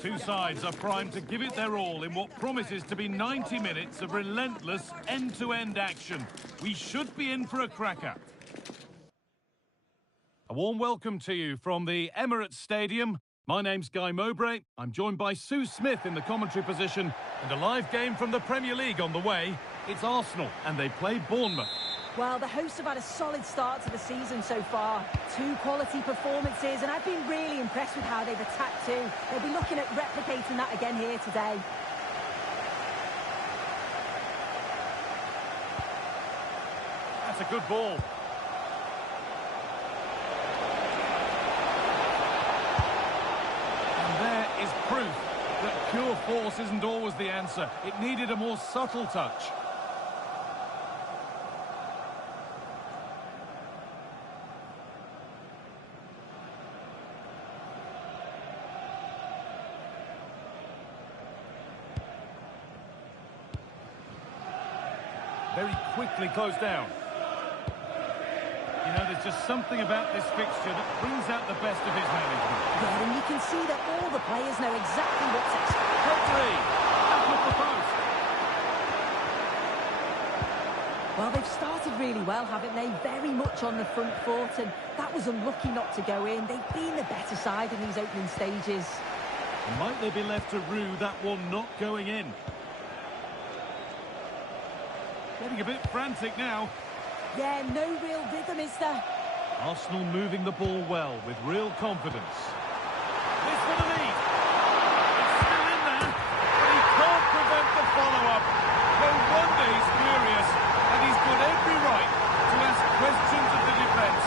Two sides are primed to give it their all in what promises to be 90 minutes of relentless end-to-end action. We should be in for a cracker. A warm welcome to you from the Emirates Stadium. My name's Guy Mowbray. I'm joined by Sue Smith in the commentary position, and a live game from the Premier League on the way. It's Arsenal, and they play Bournemouth. Well, the hosts have had a solid start to the season so far. 2 quality performances, and I've been really impressed with how they've attacked too. They'll be looking at replicating that again here today. That's a good ball. And there is proof that pure force isn't always the answer. It needed a more subtle touch. Very quickly closed down. You know, there's just something about this fixture that brings out the best of his management. Yeah, and you can see that all the players know exactly what's expected. Victory! Up with the post. Well, they've started really well, haven't they? Very much on the front foot, and that was unlucky not to go in. They've been the better side in these opening stages. Might they be left to rue that one not going in? Getting a bit frantic now. Yeah, no real rhythm, is there? Arsenal moving the ball well with real confidence. This for the lead. It's still in there, but he can't prevent the follow-up. No wonder he's furious, and he's got every right to ask questions of the defence.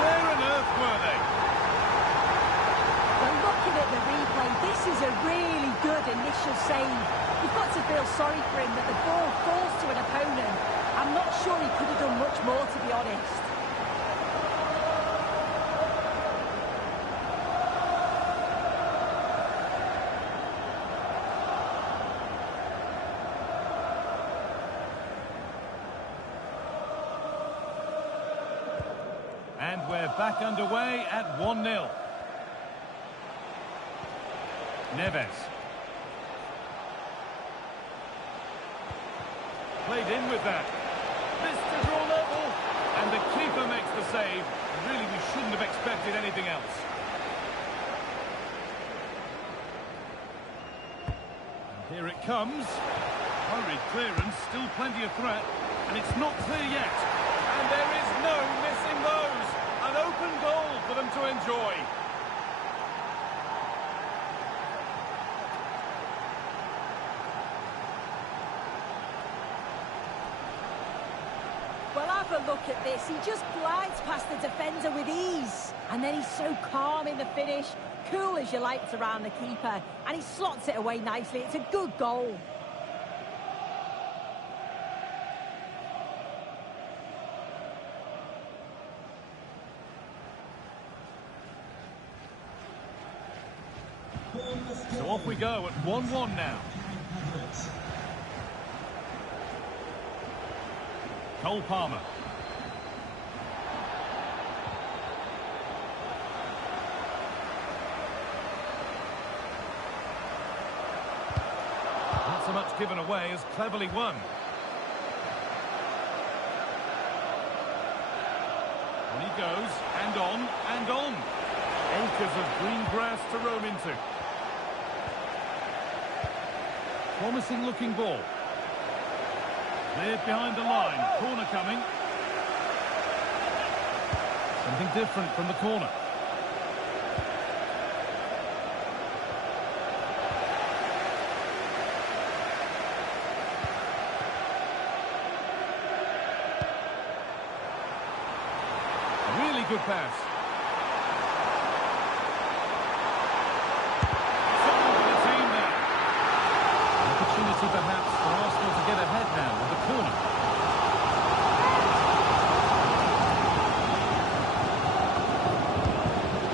Where on earth were they? Well, looking at the replay, this is a really good initial save. You've got to feel sorry for him that the ball falls to an opponent. I'm not sure he could have done much more, to be honest. And we're back underway at 1-0. Neves. Played in with that. This to draw level. And the keeper makes the save. Really, we shouldn't have expected anything else. And here it comes. Hurried clearance, still plenty of threat. And it's not clear yet. And there is no missing those. An open goal for them to enjoy. Well, have a look at this. He just glides past the defender with ease. And then he's so calm in the finish. Cool as you like to round the keeper. And he slots it away nicely. It's a good goal. So off we go at 1-1 now. Cole Palmer. Not so much given away as cleverly won. On he goes, and on, and on. Acres of green grass to roam into. Promising looking ball. Cleared behind the line. Corner coming. Something different from the corner. Really good pass. Opportunity perhaps for Arsenal to get ahead now with the corner.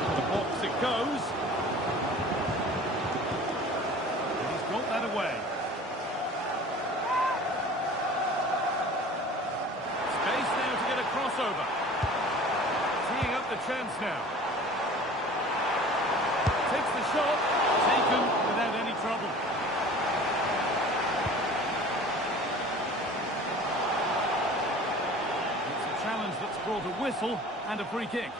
To the box it goes. And he's got that away. Space now to get a crossover. Teeing up the chance now. Takes the shot, taken without any trouble. It's a challenge that's brought a whistle and a free kick.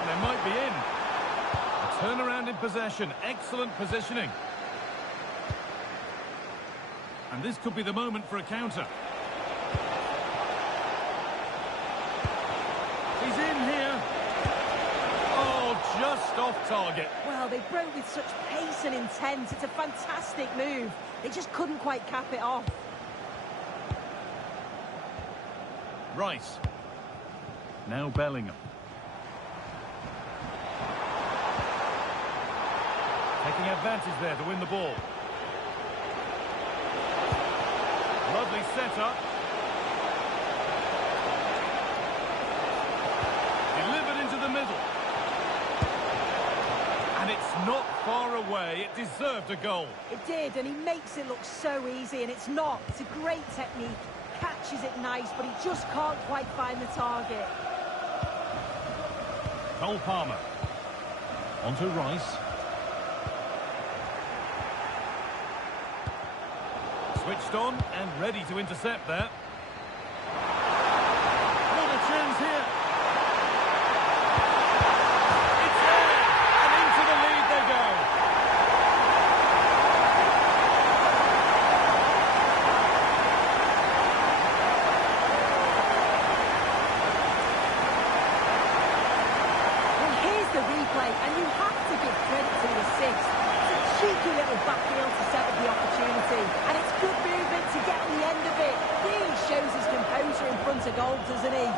And they might be in. A turnaround in possession, excellent positioning. And this could be the moment for a counter. He's in here. Oh, just off target. Well, they broke with such pace and intent. It's a fantastic move. They just couldn't quite cap it off. Rice. Now Bellingham. Taking advantage there to win the ball. Lovely setup. Delivered into the middle. And it's not far away. It deserved a goal. It did, and he makes it look so easy, and it's not. It's a great technique. Catches it nice, but he just can't quite find the target. Cole Palmer. Onto Rice. Switched on and ready to intercept there. What a chance here. It's there, and into the lead they go. Well, here's the replay, and you have to give credit to the assist. It's a cheeky little back heel to set up the opportunity, and it's good movement to get on the end of it. Really shows his composure in front of goal, doesn't he?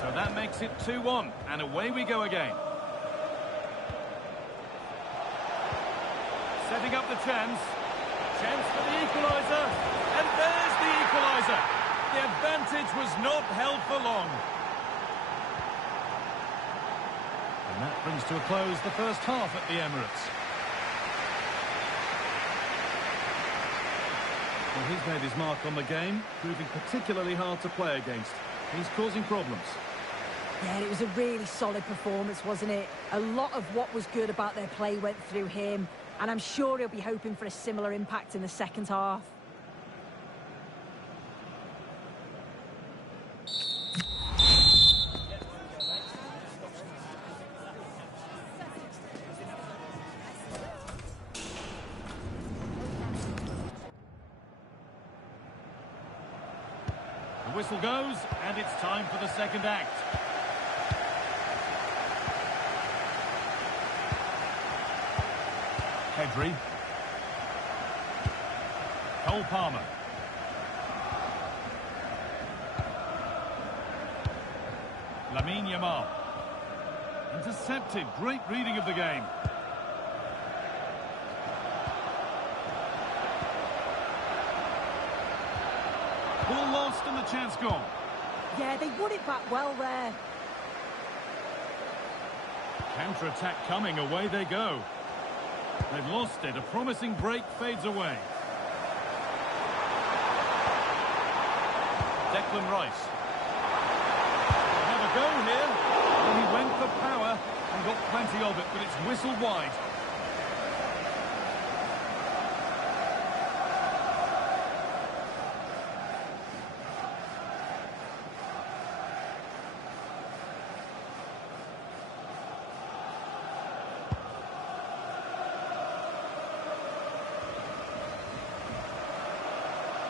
So that makes it 2-1, and away we go again. Setting up the chance. Chance for the equaliser. And there's the equaliser. The advantage was not held for long. And that brings to a close the first half at the Emirates. Well, he's made his mark on the game, proving particularly hard to play against. He's causing problems. Yeah, it was a really solid performance, wasn't it? A lot of what was good about their play went through him, and I'm sure he'll be hoping for a similar impact in the second half. The whistle goes, and it's time for the second act. Pedri. Cole Palmer. Lamine Yamal. Intercepted. Great reading of the game. Ball lost and the chance gone. Yeah, they won it back well there. Counter-attack coming, away they go. They've lost it, a promising break fades away. Declan Rice. They'll have a go here. Well, he went for power and got plenty of it, but it's whistled wide.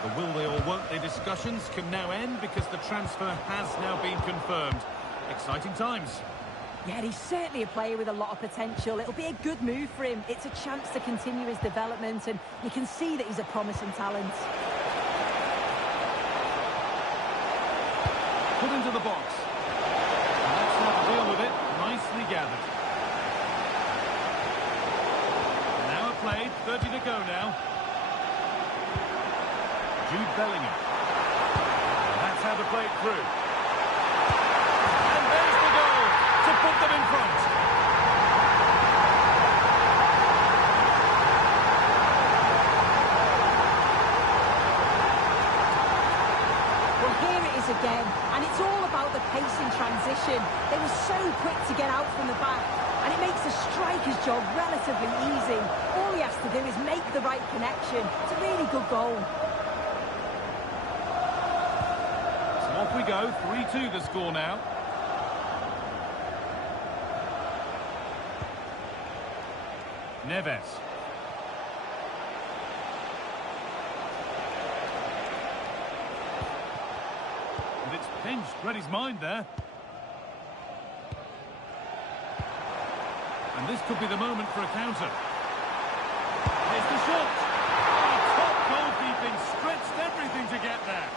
The will they or won't they discussions can now end because the transfer has now been confirmed. Exciting times. Yeah, he's certainly a player with a lot of potential. It'll be a good move for him. It's a chance to continue his development, and you can see that he's a promising talent. Put into the box. And that's how to deal with it. Nicely gathered. Now played, 30 to go now. Jude Bellingham. That's how to play it through. And there's the goal to put them in front. again, and it's all about the pace in transition. They were so quick to get out from the back, and it makes the striker's job relatively easy. All he has to do is make the right connection. It's a really good goal. So off we go, 3-2 the score now. Neves. And it's pinched, read his mind there. And this could be the moment for a counter. Here's the shot. Oh, top goalkeeping, stretched everything to get there.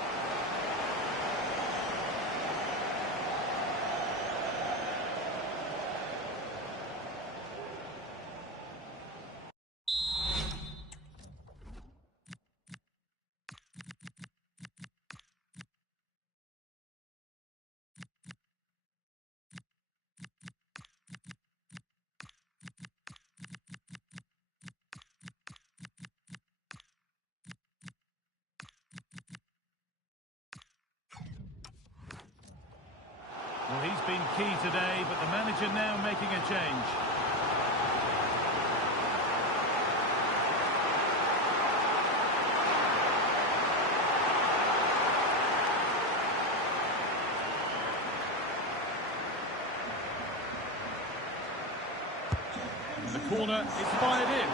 Well, he's been key today, but the manager now making a change. And the corner is fired in.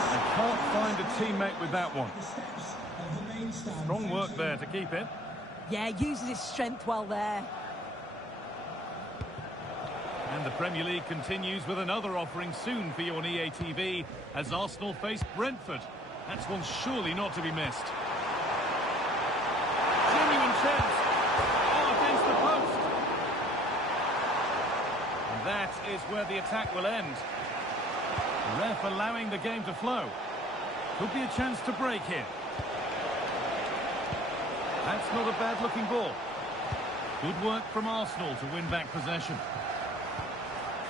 And can't find a teammate with that one. Strong work there to keep it. Yeah, uses his strength well there. And the Premier League continues with another offering soon for you on EA TV as Arsenal face Brentford. That's one surely not to be missed. Genuine chance. Oh, against the post. And that is where the attack will end. The ref allowing the game to flow. Could be a chance to break here. That's not a bad-looking ball. Good work from Arsenal to win back possession.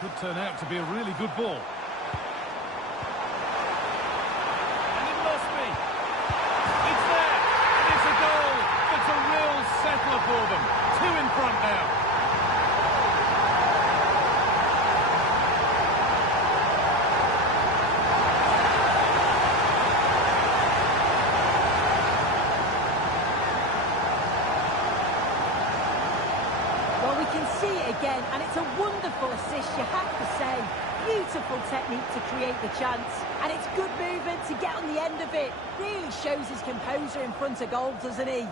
Could turn out to be a really good ball. And it must be. It's there. And it's a goal. It's a real settler for them. 2 in front now. See it again, and it's a wonderful assist, you have to say. Beautiful technique to create the chance, and it's good movement to get on the end of it. Really shows his composure in front of goal, doesn't he?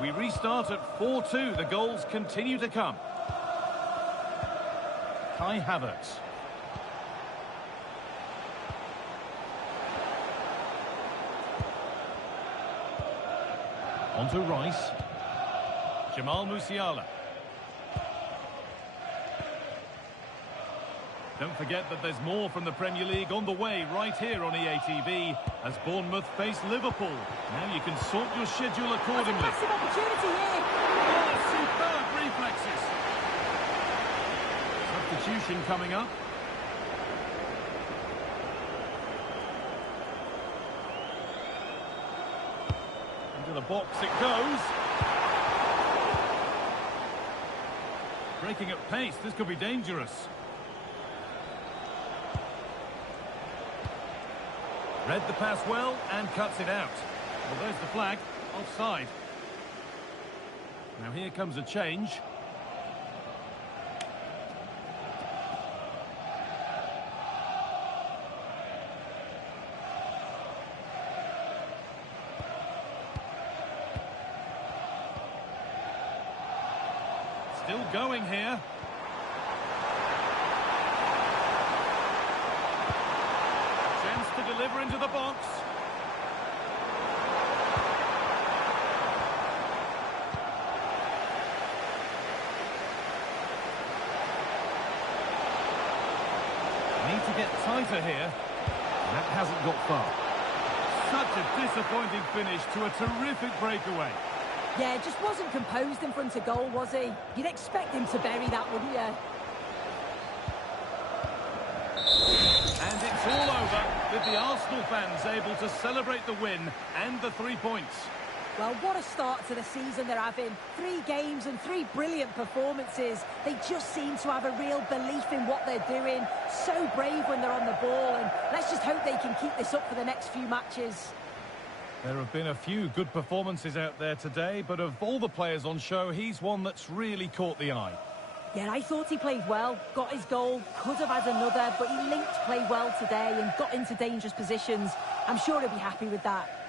We restart at 4-2. The goals continue to come. Kai Havertz. On to Rice. Jamal Musiala. Don't forget that there's more from the Premier League on the way right here on EA TV as Bournemouth face Liverpool. Now you can sort your schedule accordingly. That's a massive opportunity here. Oh, superb reflexes. Substitution coming up. Into the box it goes. Breaking at pace, this could be dangerous. Read the pass well and cuts it out. Well, there's the flag. Offside. Now here comes a change. Still going here. Chance to deliver into the box. Need to get tighter here. That hasn't got far. Such a disappointing finish to a terrific breakaway. Yeah, just wasn't composed in front of goal, was he? You'd expect him to bury that, wouldn't you? And it's all over with the Arsenal fans able to celebrate the win and the 3 points. Well, what a start to the season they're having. 3 games and 3 brilliant performances. They just seem to have a real belief in what they're doing. So brave when they're on the ball, and let's just hope they can keep this up for the next few matches. There have been a few good performances out there today, but of all the players on show, he's one that's really caught the eye. Yeah, I thought he played well, got his goal, could have had another, but he linked play well today and got into dangerous positions. I'm sure he'll be happy with that.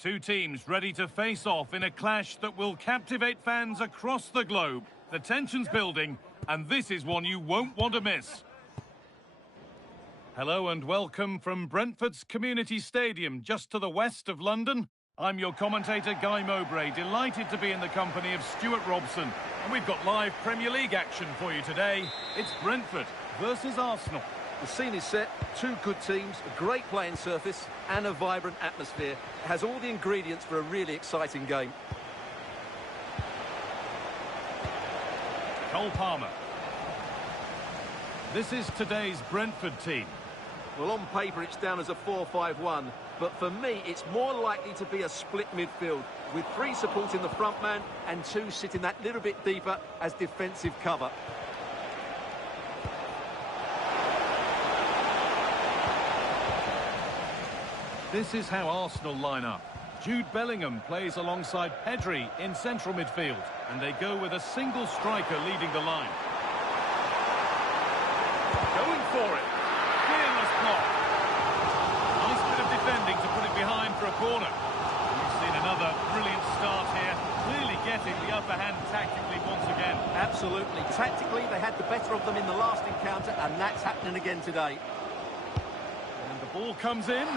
Two teams ready to face off in a clash that will captivate fans across the globe. The tension's building, and this is one you won't want to miss. Hello and welcome from Brentford's Community Stadium, just to the west of London. I'm your commentator, Guy Mowbray, delighted to be in the company of Stuart Robson. And we've got live Premier League action for you today. It's Brentford versus Arsenal. The scene is set, two good teams, a great playing surface and a vibrant atmosphere. It has all the ingredients for a really exciting game. Cole Palmer. This is today's Brentford team. Well, on paper it's down as a 4-5-1, but for me it's more likely to be a split midfield, with three supporting the front man and two sitting that little bit deeper as defensive cover. This is how Arsenal line up. Jude Bellingham plays alongside Pedri in central midfield, and they go with a single striker leading the line. Going for it. Fearless block. Nice bit of defending to put it behind for a corner. We've seen another brilliant start here, clearly getting the upper hand tactically once again. Absolutely. Tactically, they had the better of them in the last encounter, and that's happening again today. And the ball comes in.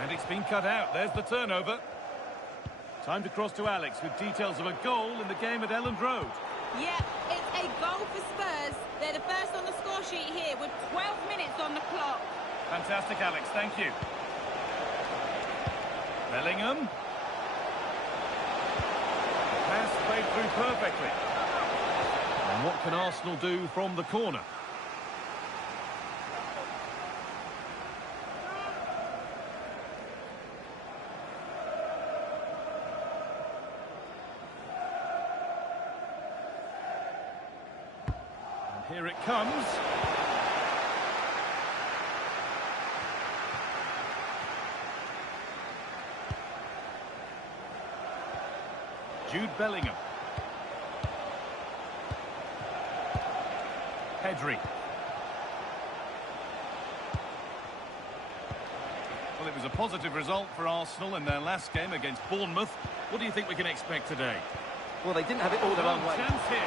And it's been cut out. There's the turnover. Time to cross to Alex with details of a goal in the game at Elland Road. Yeah, it's a goal for Spurs. They're the first on the score sheet here with 12 minutes on the clock. Fantastic, Alex. Thank you. Bellingham. Pass played through perfectly. And what can Arsenal do from the corner? Here it comes. Jude Bellingham. Pedri. Well, it was a positive result for Arsenal in their last game against Bournemouth. What do you think we can expect today? Well, they didn't have it all their own way. Chance here.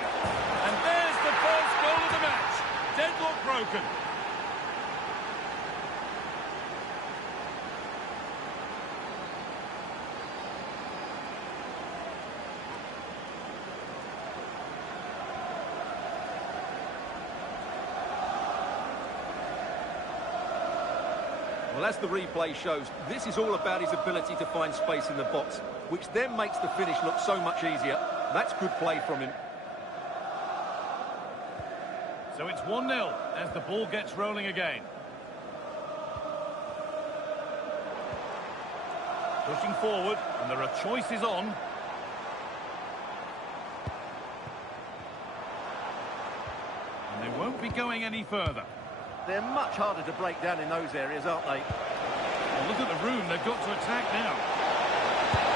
And there's the first goal of the match. Deadlock broken. Well, as the replay shows, this is all about his ability to find space in the box, which then makes the finish look so much easier. That's good play from him. So it's 1-0 as the ball gets rolling again. Pushing forward, and there are choices on. And they won't be going any further. They're much harder to break down in those areas, aren't they? Well, look at the room they've got to attack now.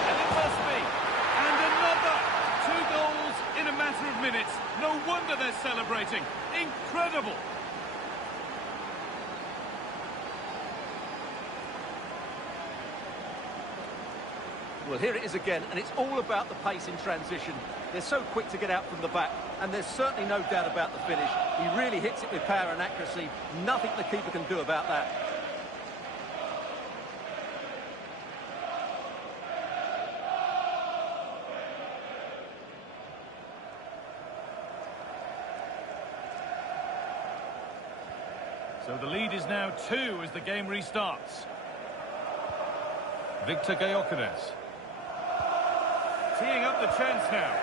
And it must be. And another! 2 goals in a matter of minutes. No wonder they're celebrating. Incredible! Well, here it is again, and it's all about the pace in transition. They're so quick to get out from the back, and there's certainly no doubt about the finish. He really hits it with power and accuracy. Nothing the keeper can do about that. So the lead is now 2 as the game restarts. Victor Gyökeres. Teeing up the chance now.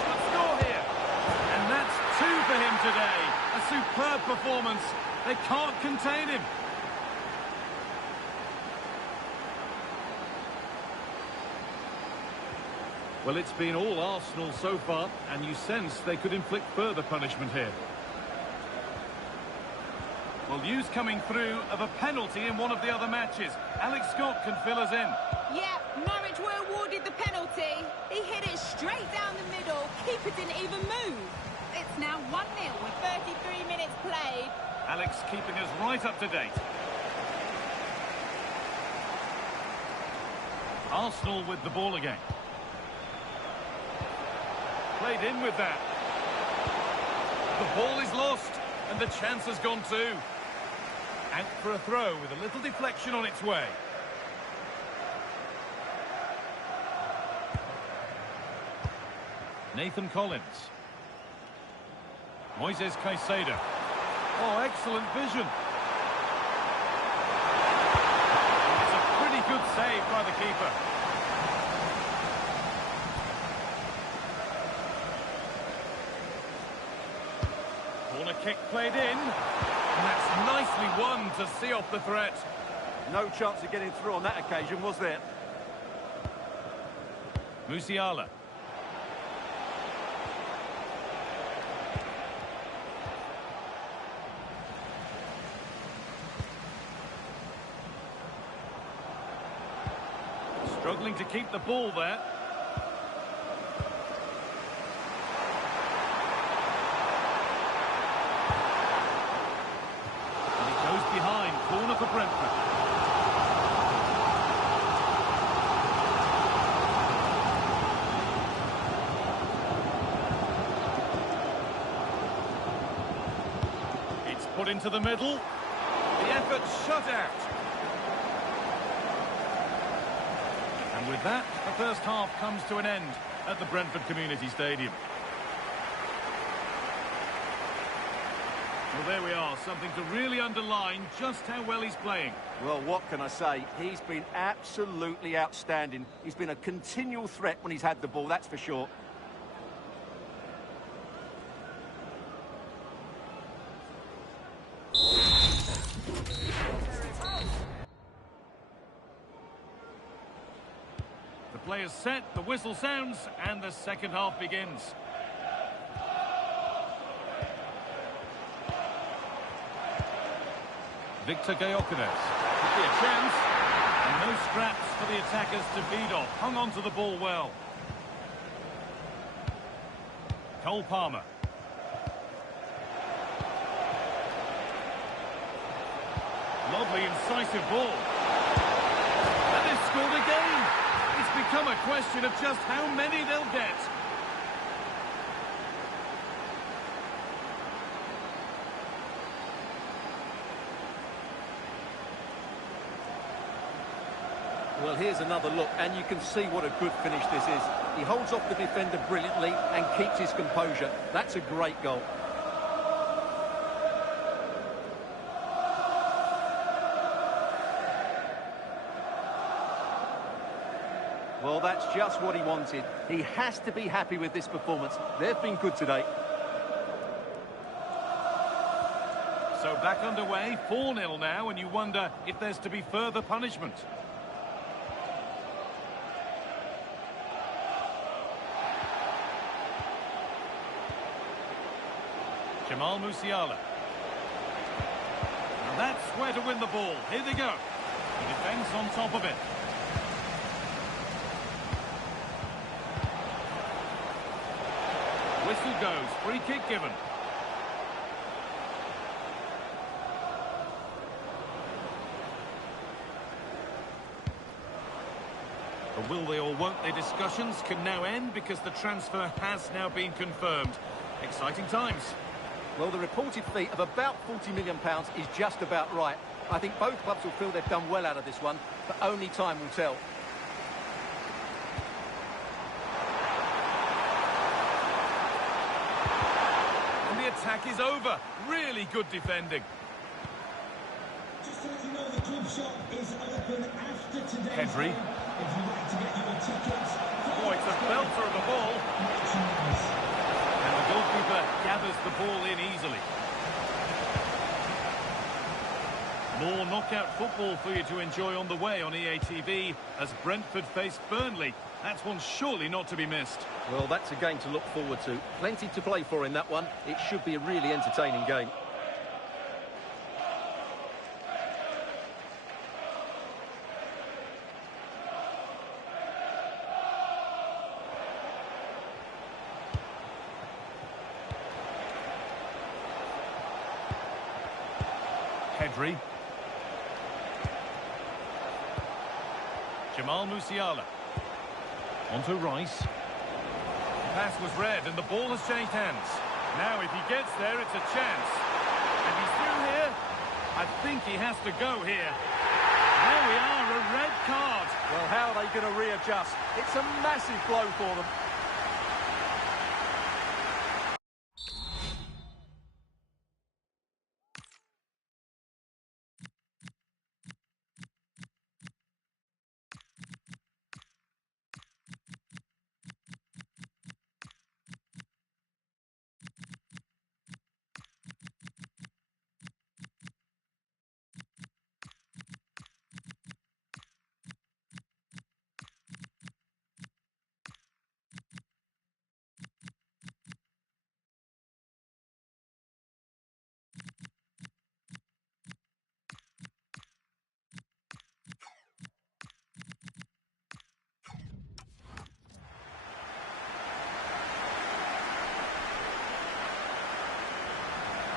Should score here. And that's 2 for him today. A superb performance. They can't contain him. Well, it's been all Arsenal so far, and you sense they could inflict further punishment here. Well, news coming through of a penalty in one of the other matches. Alex Scott can fill us in. Yeah, Norwich were awarded the penalty. He hit it straight down the middle. Keeper didn't even move. It's now 1-0 with 33 minutes played. Alex keeping us right up to date. Arsenal with the ball again. Played in with that. The ball is lost, and the chance has gone too. Out for a throw with a little deflection on its way. Nathan Collins. Moises Caicedo. Oh, excellent vision. It's a pretty good save by the keeper. Corner kick played in. And that's nicely won to see off the threat. No chance of getting through on that occasion, was there? Musiala. Struggling to keep the ball there. And it goes behind. Corner for Brentford. It's put into the middle. The effort shut out. And with that, the first half comes to an end at the Brentford Community Stadium. Well, there we are, something to really underline just how well he's playing. Well, what can I say? He's been absolutely outstanding. He's been a continual threat when he's had the ball, that's for sure. The play is set, the whistle sounds, and the second half begins. Victor Gyökeres. Could be a chance. And no scraps for the attackers to beat off. Hung on to the ball well. Cole Palmer. Lovely, incisive ball. And they've scored again. It's become a question of just how many they'll get. Well, here's another look, and you can see what a good finish this is. He holds off the defender brilliantly and keeps his composure. That's a great goal. Well, that's just what he wanted. He has to be happy with this performance. They've been good today. So back underway, 4-0 now, and you wonder if there's to be further punishment. Jamal Musiala. Now that's where to win the ball. Here they go. The defence on top of it. Whistle goes. Free kick given. The will they or won't they discussions can now end because the transfer has now been confirmed. Exciting times. Well, the reported fee of about £40 million is just about right. I think both clubs will feel they've done well out of this one, but only time will tell. And the attack is over. Really good defending. Just to let you know, the club shop is open after today's Henry. game. If you'd like to get your tickets... Oh, it's a belter of the ball. And the goalkeeper gathers the ball in easily. More knockout football for you to enjoy on the way on EA TV as Brentford face Burnley. That's one surely not to be missed. Well, that's a game to look forward to. Plenty to play for in that one. It should be a really entertaining game. Pedri. Jamal Musiala. Onto Rice. The pass was read and the ball has changed hands. Now if he gets there, it's a chance. And he's through here. I think he has to go here. There we are, a red card. Well, how are they going to readjust? It's a massive blow for them.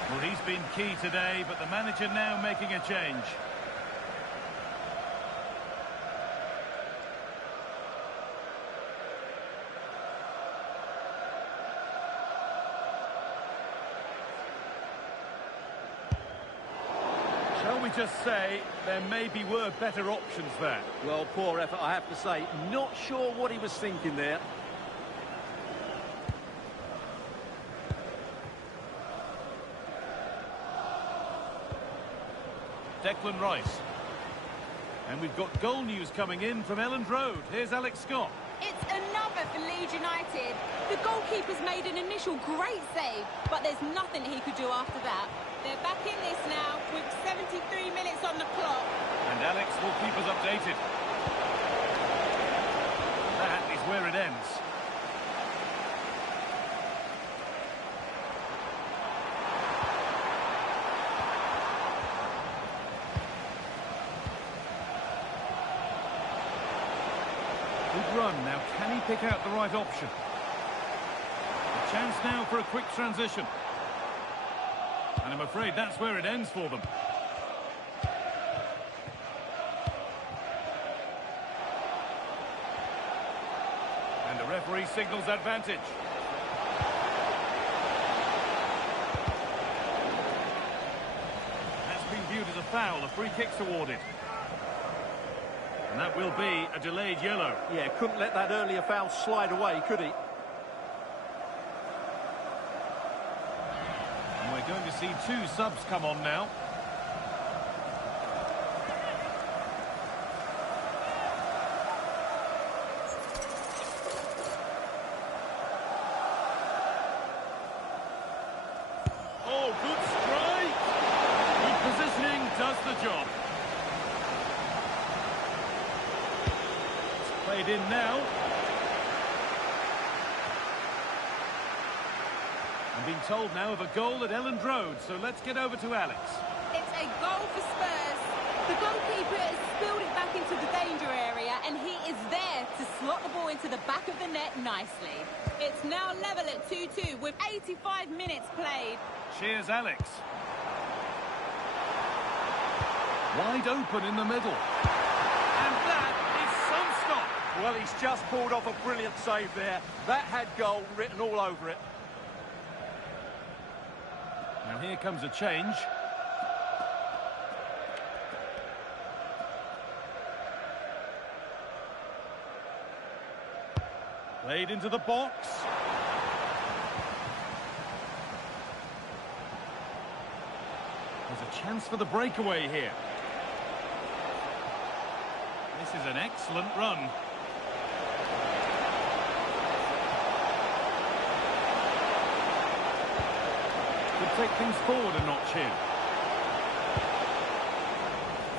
Well, he's been key today, but the manager now making a change. Shall we just say there maybe were better options there? Well, poor effort, I have to say. Not sure what he was thinking there. Declan Rice. And we've got goal news coming in from Elland Road. Here's Alex Scott. It's another for Leeds United. The goalkeeper's made an initial great save, but there's nothing he could do after that. They're back in this now with 73 minutes on the clock. And Alex will keep us updated. That is where it ends. Good run. Now, can he pick out the right option? A chance now for a quick transition. And I'm afraid that's where it ends for them. And the referee signals advantage. That's been viewed as a foul. A free kick's awarded. And that will be a delayed yellow. Yeah, couldn't let that earlier foul slide away, could he? And we're going to see two subs come on now. Oh, good strike! Good positioning does the job. Played in now. I'm being told now of a goal at Elland Road, so let's get over to Alex. It's a goal for Spurs. The goalkeeper has spilled it back into the danger area, and he is there to slot the ball into the back of the net nicely. It's now level at 2-2 with 85 minutes played. Cheers, Alex. Wide open in the middle. And that is some stop. Well, he's just pulled off a brilliant save there. That had goal written all over it. Now here comes a change. Played into the box. There's a chance for the breakaway here. This is an excellent run. Could take things forward a notch here.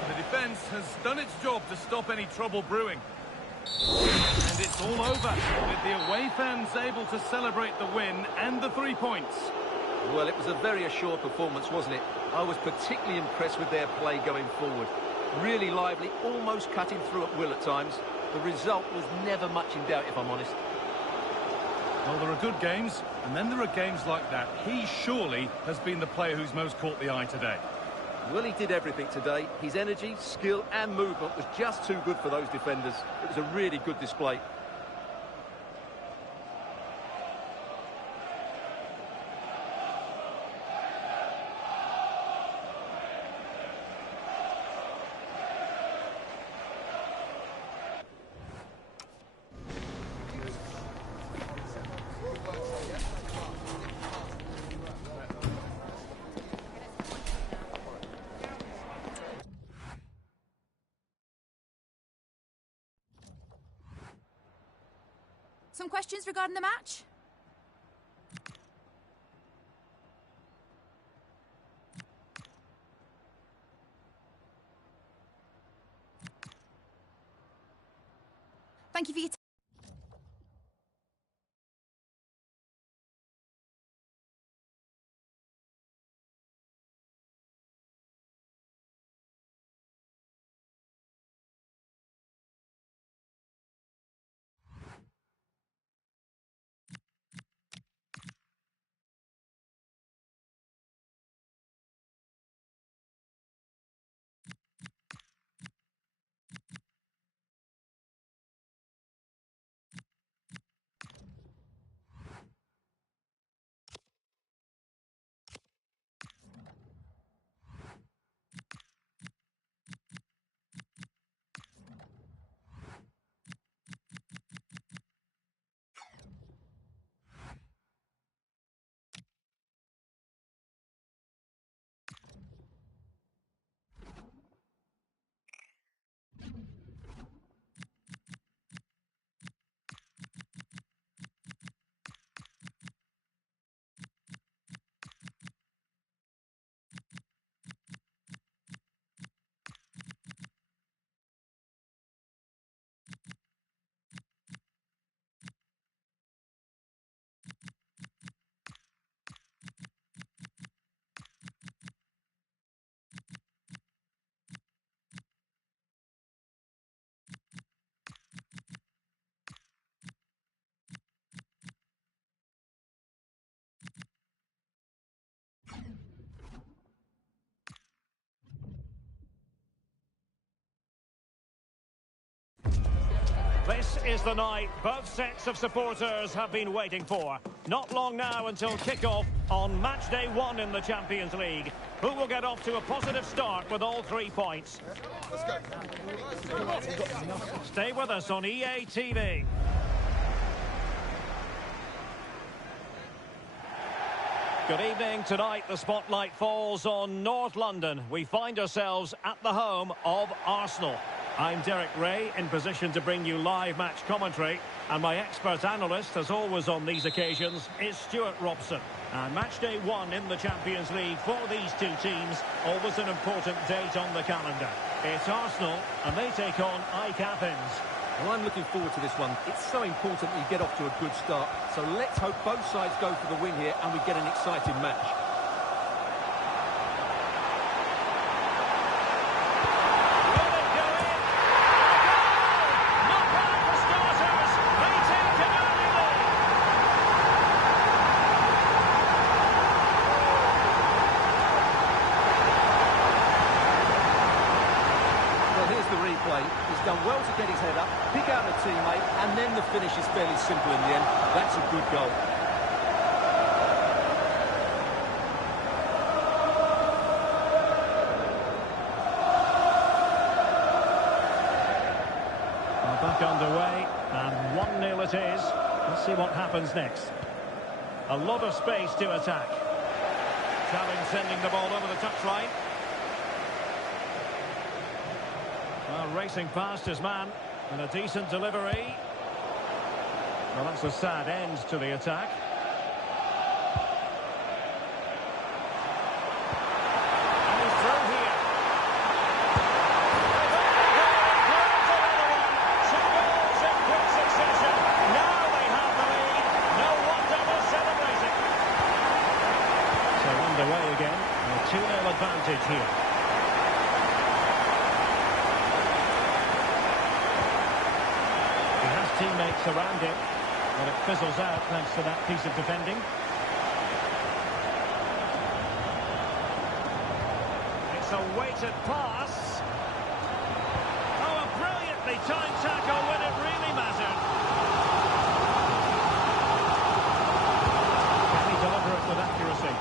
The defence has done its job to stop any trouble brewing. And it's all over, with the away fans able to celebrate the win and the 3 points. Well, it was a very assured performance, wasn't it? I was particularly impressed with their play going forward. Really lively, almost cutting through at will at times. The result was never much in doubt, if I'm honest. Well, there are good games, and then there are games like that. He surely has been the player who's most caught the eye today. Well, he did everything today. His energy, skill and movement was just too good for those defenders. It was a really good display. Some questions regarding the match? Thank you for your time. This is the night both sets of supporters have been waiting for. Not long now until kick-off on match day 1 in the Champions League. Who will get off to a positive start with all 3 points? Let's go. Stay with us on EA TV. Good evening. Tonight the spotlight falls on North London. We find ourselves at the home of Arsenal. I'm Derek Ray, in position to bring you live match commentary, and my expert analyst, as always on these occasions, is Stuart Robson. And match day 1 in the Champions League for these two teams, always an important date on the calendar. It's Arsenal, and they take on AEK Athens. Well, I'm looking forward to this one. It's so important that you get off to a good start. So let's hope both sides go for the win here and we get an exciting match. He's done well to get his head up, pick out a teammate, and then the finish is fairly simple in the end. That's a good goal. Well, back underway, and 1-0 it is. Let's see what happens next. A lot of space to attack. Challenge sending the ball over the touchline. Well, racing past his man, and a decent delivery. Well, that's a sad end to the attack. And he's through here. Two goals in quick succession. Now they have the lead. No wonder they're celebrating. So underway again. A 2-0 advantage here. Teammates around him, but it fizzles out thanks to that piece of defending. It's a weighted pass. Oh, a brilliantly timed tackle when it really mattered. Can he deliver it with accuracy?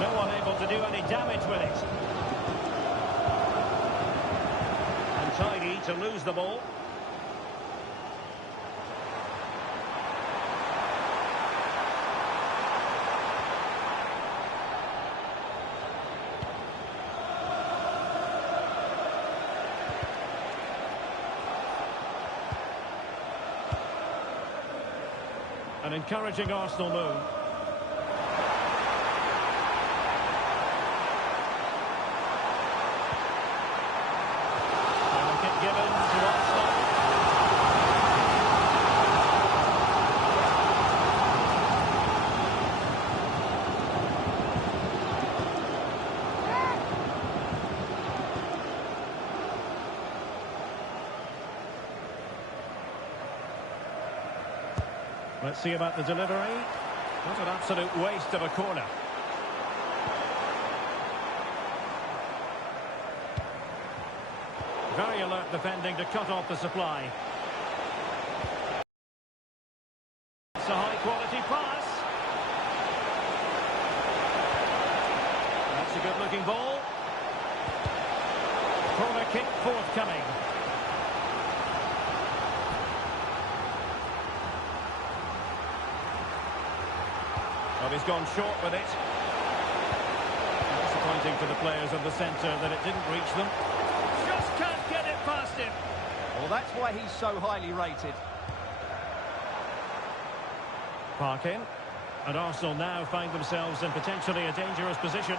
No one able to do any damage with it. Untidy to lose the ball. An encouraging Arsenal move. Delicate given to Arsenal. Let's see about the delivery. What an absolute waste of a corner. Very alert defending to cut off the supply. It's a high-quality pass. That's a good-looking ball. Corner kick forthcoming. Well, he's gone short with it. Disappointing for the players of the centre that it didn't reach them. Just can't get it past him. Well, that's why he's so highly rated. Parkin. And Arsenal now find themselves in potentially a dangerous position.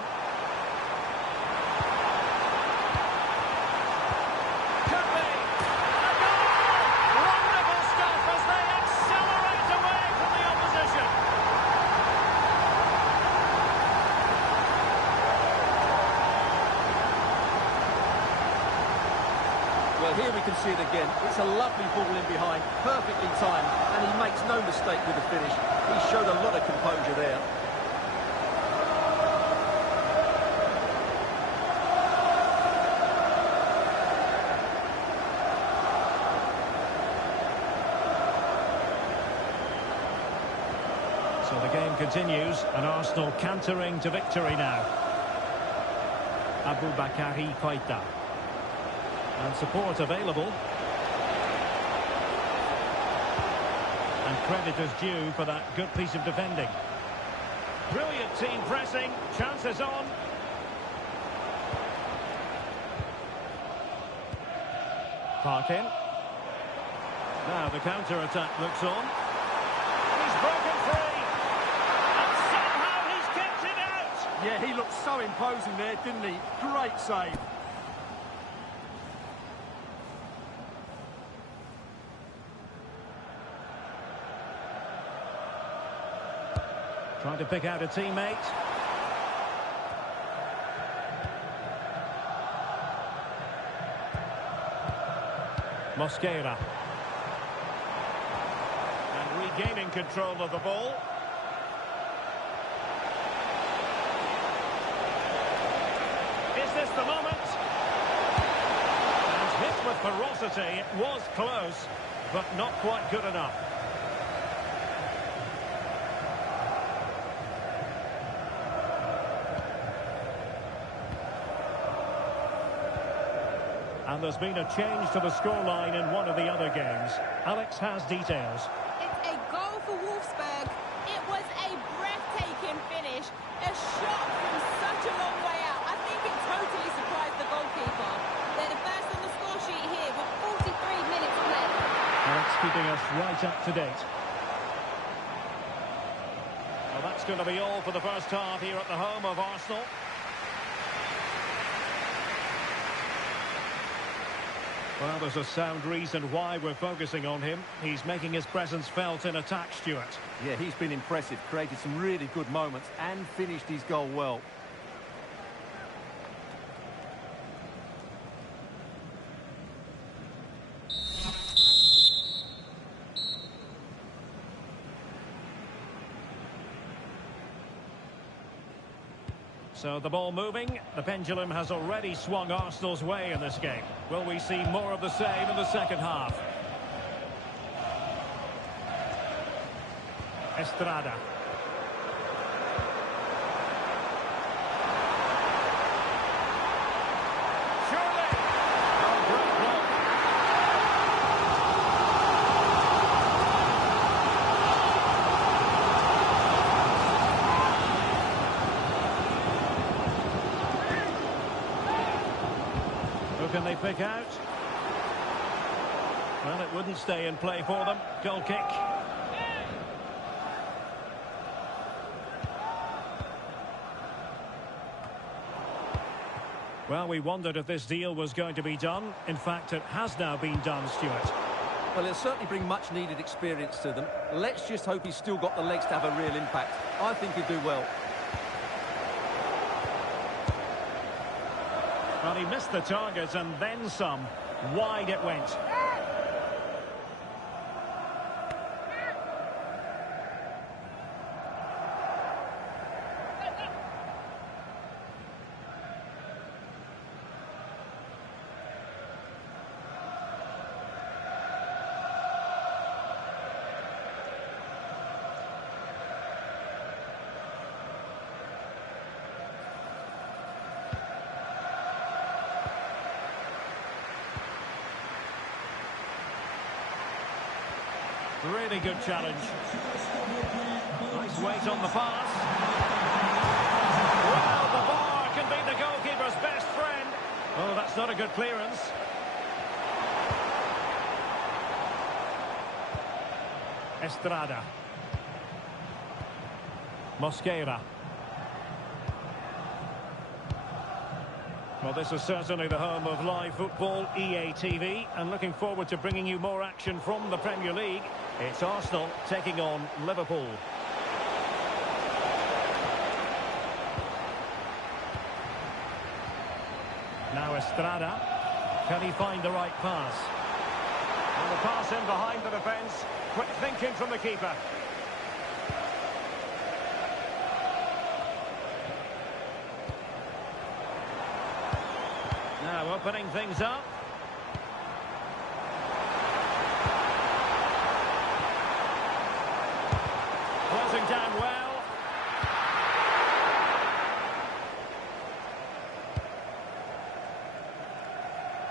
Could be. A goal! Wonderful stuff as they accelerate away from the opposition. Well, here we can see it again. It's a lovely ball in behind, perfectly timed, and he makes no mistake with the finish. He showed a lot of composure there. So the game continues, and Arsenal cantering to victory now. Aboubakary Keita. And support available. And credit is due for that good piece of defending. Brilliant team pressing. Chances on. Parkin. Now the counter-attack looks on. He's broken free. And somehow he's kept it out. Yeah, he looked so imposing there, didn't he? Great save. Trying to pick out a teammate. Mosquera. And regaining control of the ball. Is this the moment? And hit with ferocity. It was close, but not quite good enough. And there's been a change to the scoreline in one of the other games. Alex has details. It's a goal for Wolfsburg. It was a breathtaking finish. A shot from such a long way out. I think it totally surprised the goalkeeper. They're the first on the score sheet here with 43 minutes left. Alex keeping us right up to date. Well, that's going to be all for the first half here at the home of Arsenal. Well, there's a sound reason why we're focusing on him. He's making his presence felt in attack, Stuart. Yeah, he's been impressive, created some really good moments and finished his goal well. So the ball moving. The pendulum has already swung Arsenal's way in this game. Will we see more of the same in the second half? Estrada. Surely! Oh, great block. Who can they pick out? Well, it wouldn't stay in play for them. Goal kick. Well, we wondered if this deal was going to be done. In fact, it has now been done, Stuart. Well, he'll certainly bring much-needed experience to them. Let's just hope he's still got the legs to have a real impact. I think he'll do well. Well, he missed the target and then some. Wide it went. Really good challenge. Nice weight on the pass. Well, the bar can be the goalkeeper's best friend. Oh, that's not a good clearance. Estrada. Mosquera. Well, this is certainly the home of live football, EA TV, and looking forward to bringing you more action from the Premier League. It's Arsenal taking on Liverpool. Now Estrada. Can he find the right pass? And the pass in behind the defence. Quick thinking from the keeper. Now opening things up. Closing down well.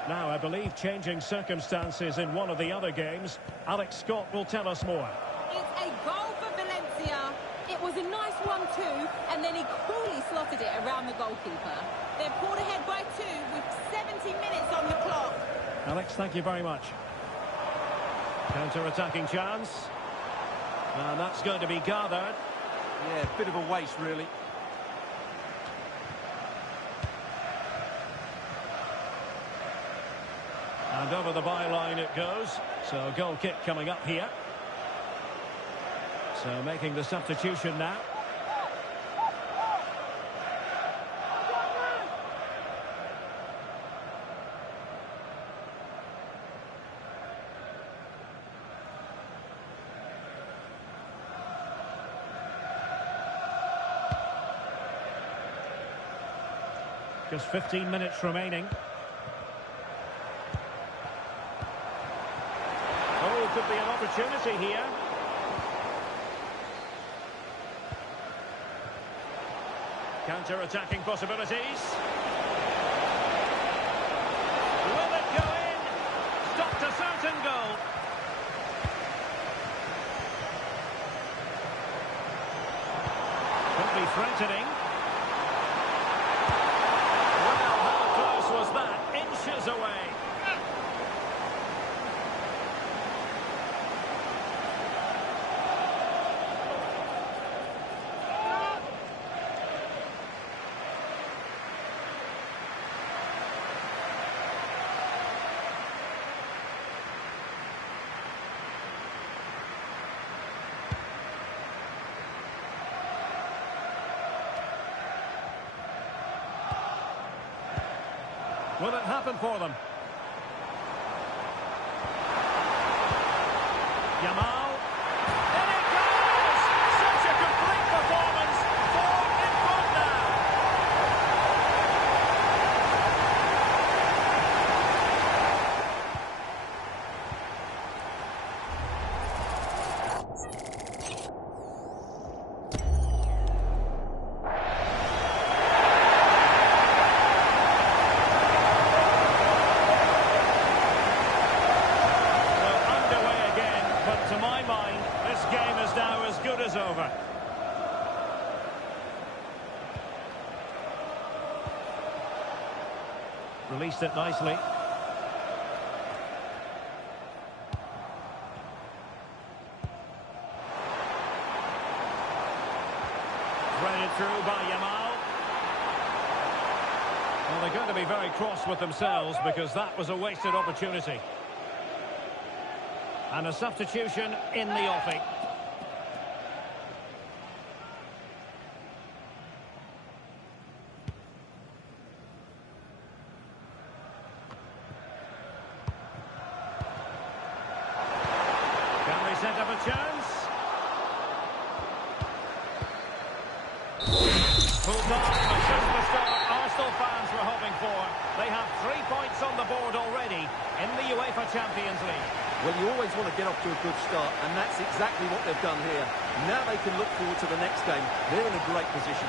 Now, I believe changing circumstances in one of the other games. Alex Scott will tell us more. It's a goal for Valencia. It was a nice one too, and then he coolly slotted it around the goalkeeper. They're pulled ahead by 2 with 70 minutes on the clock. Alex, thank you very much. Counter-attacking chance. And that's going to be gathered. Yeah, bit of a waste, really. And over the byline it goes. So a goal kick coming up here. So making the substitution now. Just 15 minutes remaining. Oh, could be an opportunity here. Counter-attacking possibilities. Will it go in? Stopped a certain goal. Could be threatening. Well, how close was that? Inches away. Will it happen for them? Yamal. In it goes! Such a complete performance. 4 in front now. Released it nicely. Threaded through by Yamal. Well, they're going to be very cross with themselves because that was a wasted opportunity. And a substitution in the offing. Can they set up a chance? Full time, and just the start Arsenal fans were hoping for. They have 3 points on the board already in the UEFA Champions League. Well, you always want to get off to a good start, and that's exactly what they've done here. Now they can look forward to the next game. They're in a great position.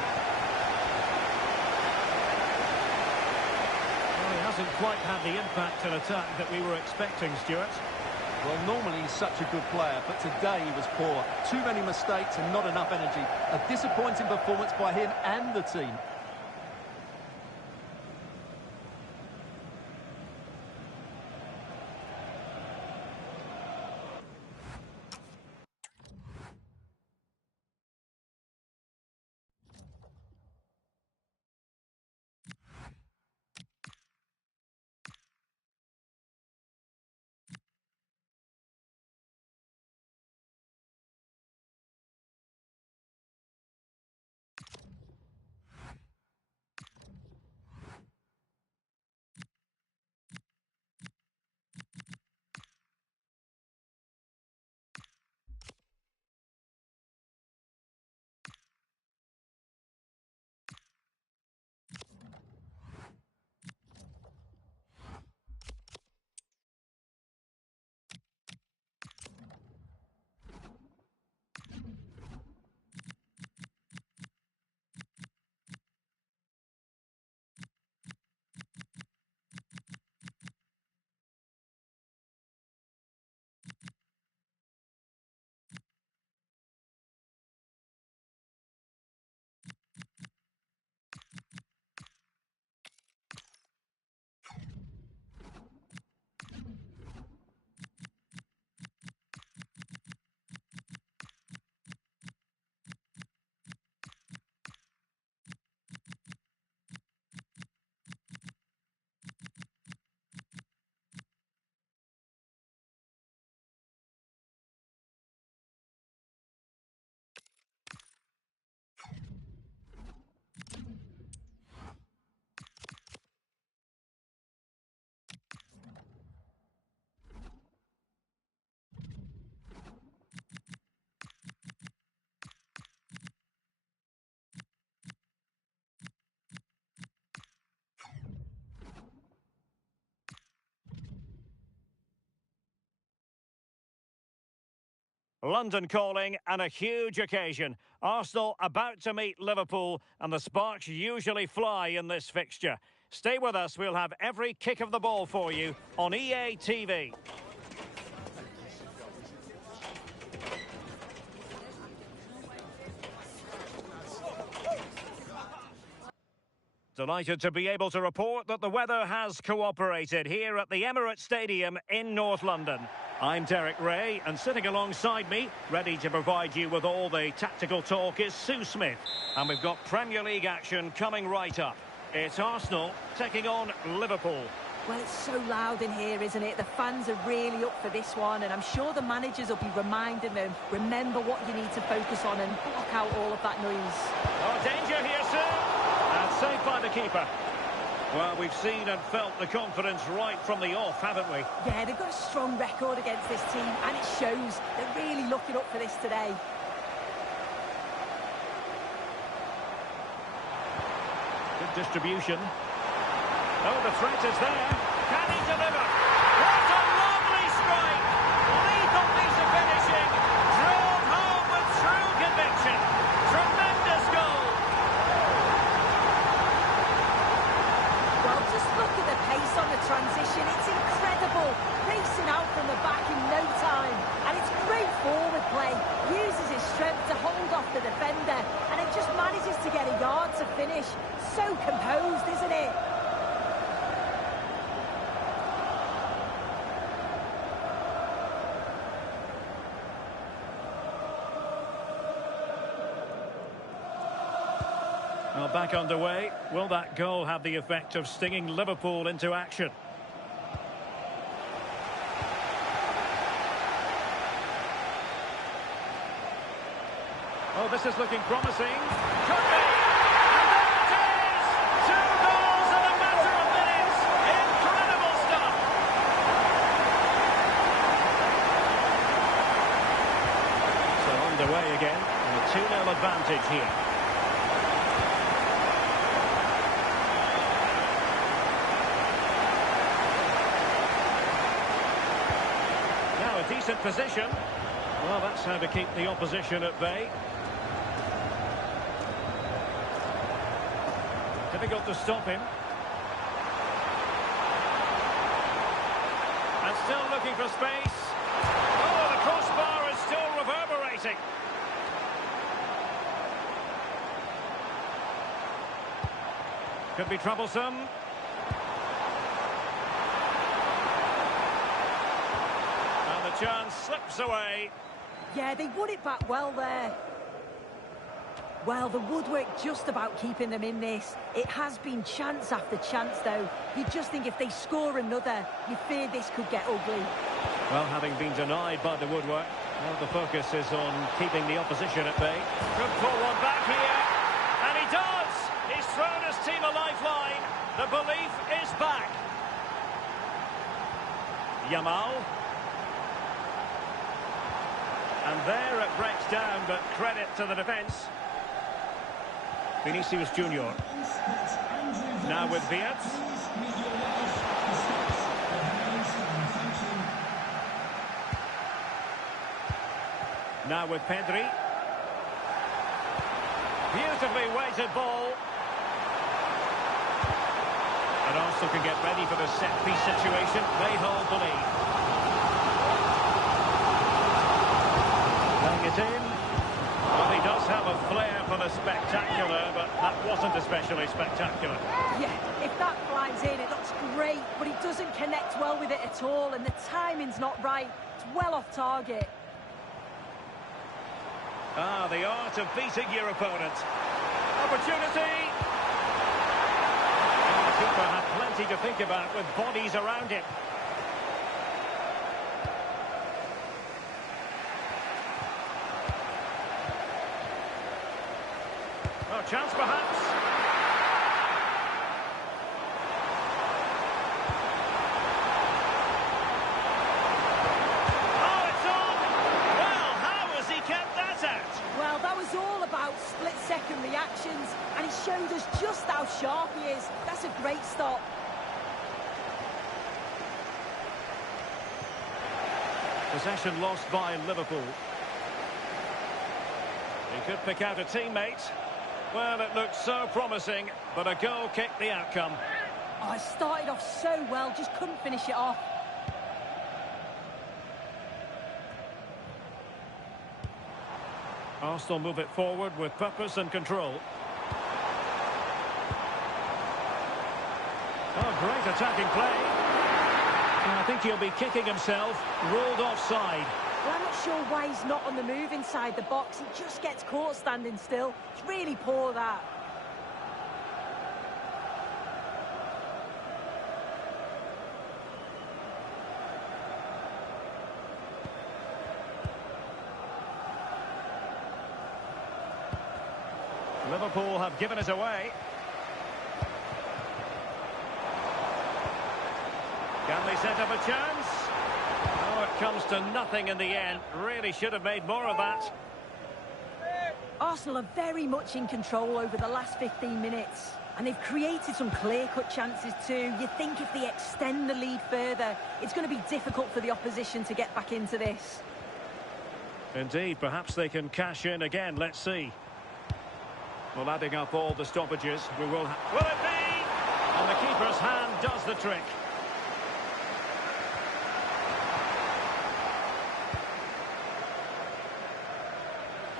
Well, he hasn't quite had the impact and attack that we were expecting, Stuart. Well, normally he's such a good player, but today he was poor. Too many mistakes and not enough energy. A disappointing performance by him and the team. London calling and a huge occasion. Arsenal about to meet Liverpool, and the sparks usually fly in this fixture. Stay with us, we'll have every kick of the ball for you on EA TV. Delighted to be able to report that the weather has cooperated here at the Emirates Stadium in North London. I'm Derek Ray, and sitting alongside me, ready to provide you with all the tactical talk, is Sue Smith. And we've got Premier League action coming right up. It's Arsenal taking on Liverpool. Well, it's so loud in here, isn't it? The fans are really up for this one, and I'm sure the managers will be reminding them, remember what you need to focus on and block out all of that noise. Oh, danger here, Sue! And saved by the keeper. Well, we've seen and felt the confidence right from the off, haven't we? Yeah, they've got a strong record against this team, and it shows. They're really looking up for this today. Good distribution. Oh, the threat is there. Can he deliver? What a lovely strike! Lethal piece of finishing. Drove home with true conviction. Tremendous goal. Well, just look at the pace on the transition. It's incredible. Racing out from the back in no time. And it's great forward play. Uses his strength to hold off the defender. And it just manages to get a yard to finish. So composed, isn't it? Well, back underway. Will that goal have the effect of stinging Liverpool into action? Oh, this is looking promising. Could be! And there it is! 2 goals in a matter of minutes! Incredible stuff! So underway again, and a 2-0 advantage here. Now a decent position. Well, that's how to keep the opposition at bay. Difficult to stop him. And still looking for space. Oh, the crossbar is still reverberating. Could be troublesome. And the chance slips away. Yeah, they won it back well there. Well, the woodwork just about keeping them in this. It has been chance after chance, though. You just think if they score another, you fear this could get ugly. Well, having been denied by the woodwork, well, the focus is on keeping the opposition at bay. Could pull one back here. And he does! He's thrown his team a lifeline. The belief is back. Yamal. And there it breaks down, but credit to the defence. Vinicius Junior. Now with Vietz. Now with Pedri. Beautifully weighted ball. And Arsenal can get ready for the set-piece situation. They hold the lead. Playing it in. Well, he does have a flair for the spectacular, but that wasn't especially spectacular. Yeah, if that flies in, it looks great, but he doesn't connect well with it at all, and the timing's not right. It's well off target. Ah, the art of beating your opponent. Opportunity! And the keeper had plenty to think about with bodies around him. Oh, chance perhaps. Oh, it's on! Well, how has he kept that out? Well, that was all about split-second reactions, and he showed us just how sharp he is. That's a great stop. Possession lost by Liverpool. He could pick out a teammate. Well, it looked so promising, but a goal kicked the outcome. Oh, it started off so well, just couldn't finish it off. Arsenal move it forward with purpose and control. Oh, great attacking play. And I think he'll be kicking himself, ruled offside. Well, I'm not sure why he's not on the move inside the box. He just gets caught standing still. It's really poor, that. Liverpool have given it away. Can they set up a chance? Oh, it comes to nothing in the end. Really should have made more of that. Arsenal are very much in control over the last 15 minutes. And they've created some clear-cut chances too. You think if they extend the lead further, it's going to be difficult for the opposition to get back into this. Indeed, perhaps they can cash in again. Let's see. Well, adding up all the stoppages, we will... Will it be? And the keeper's hand does the trick.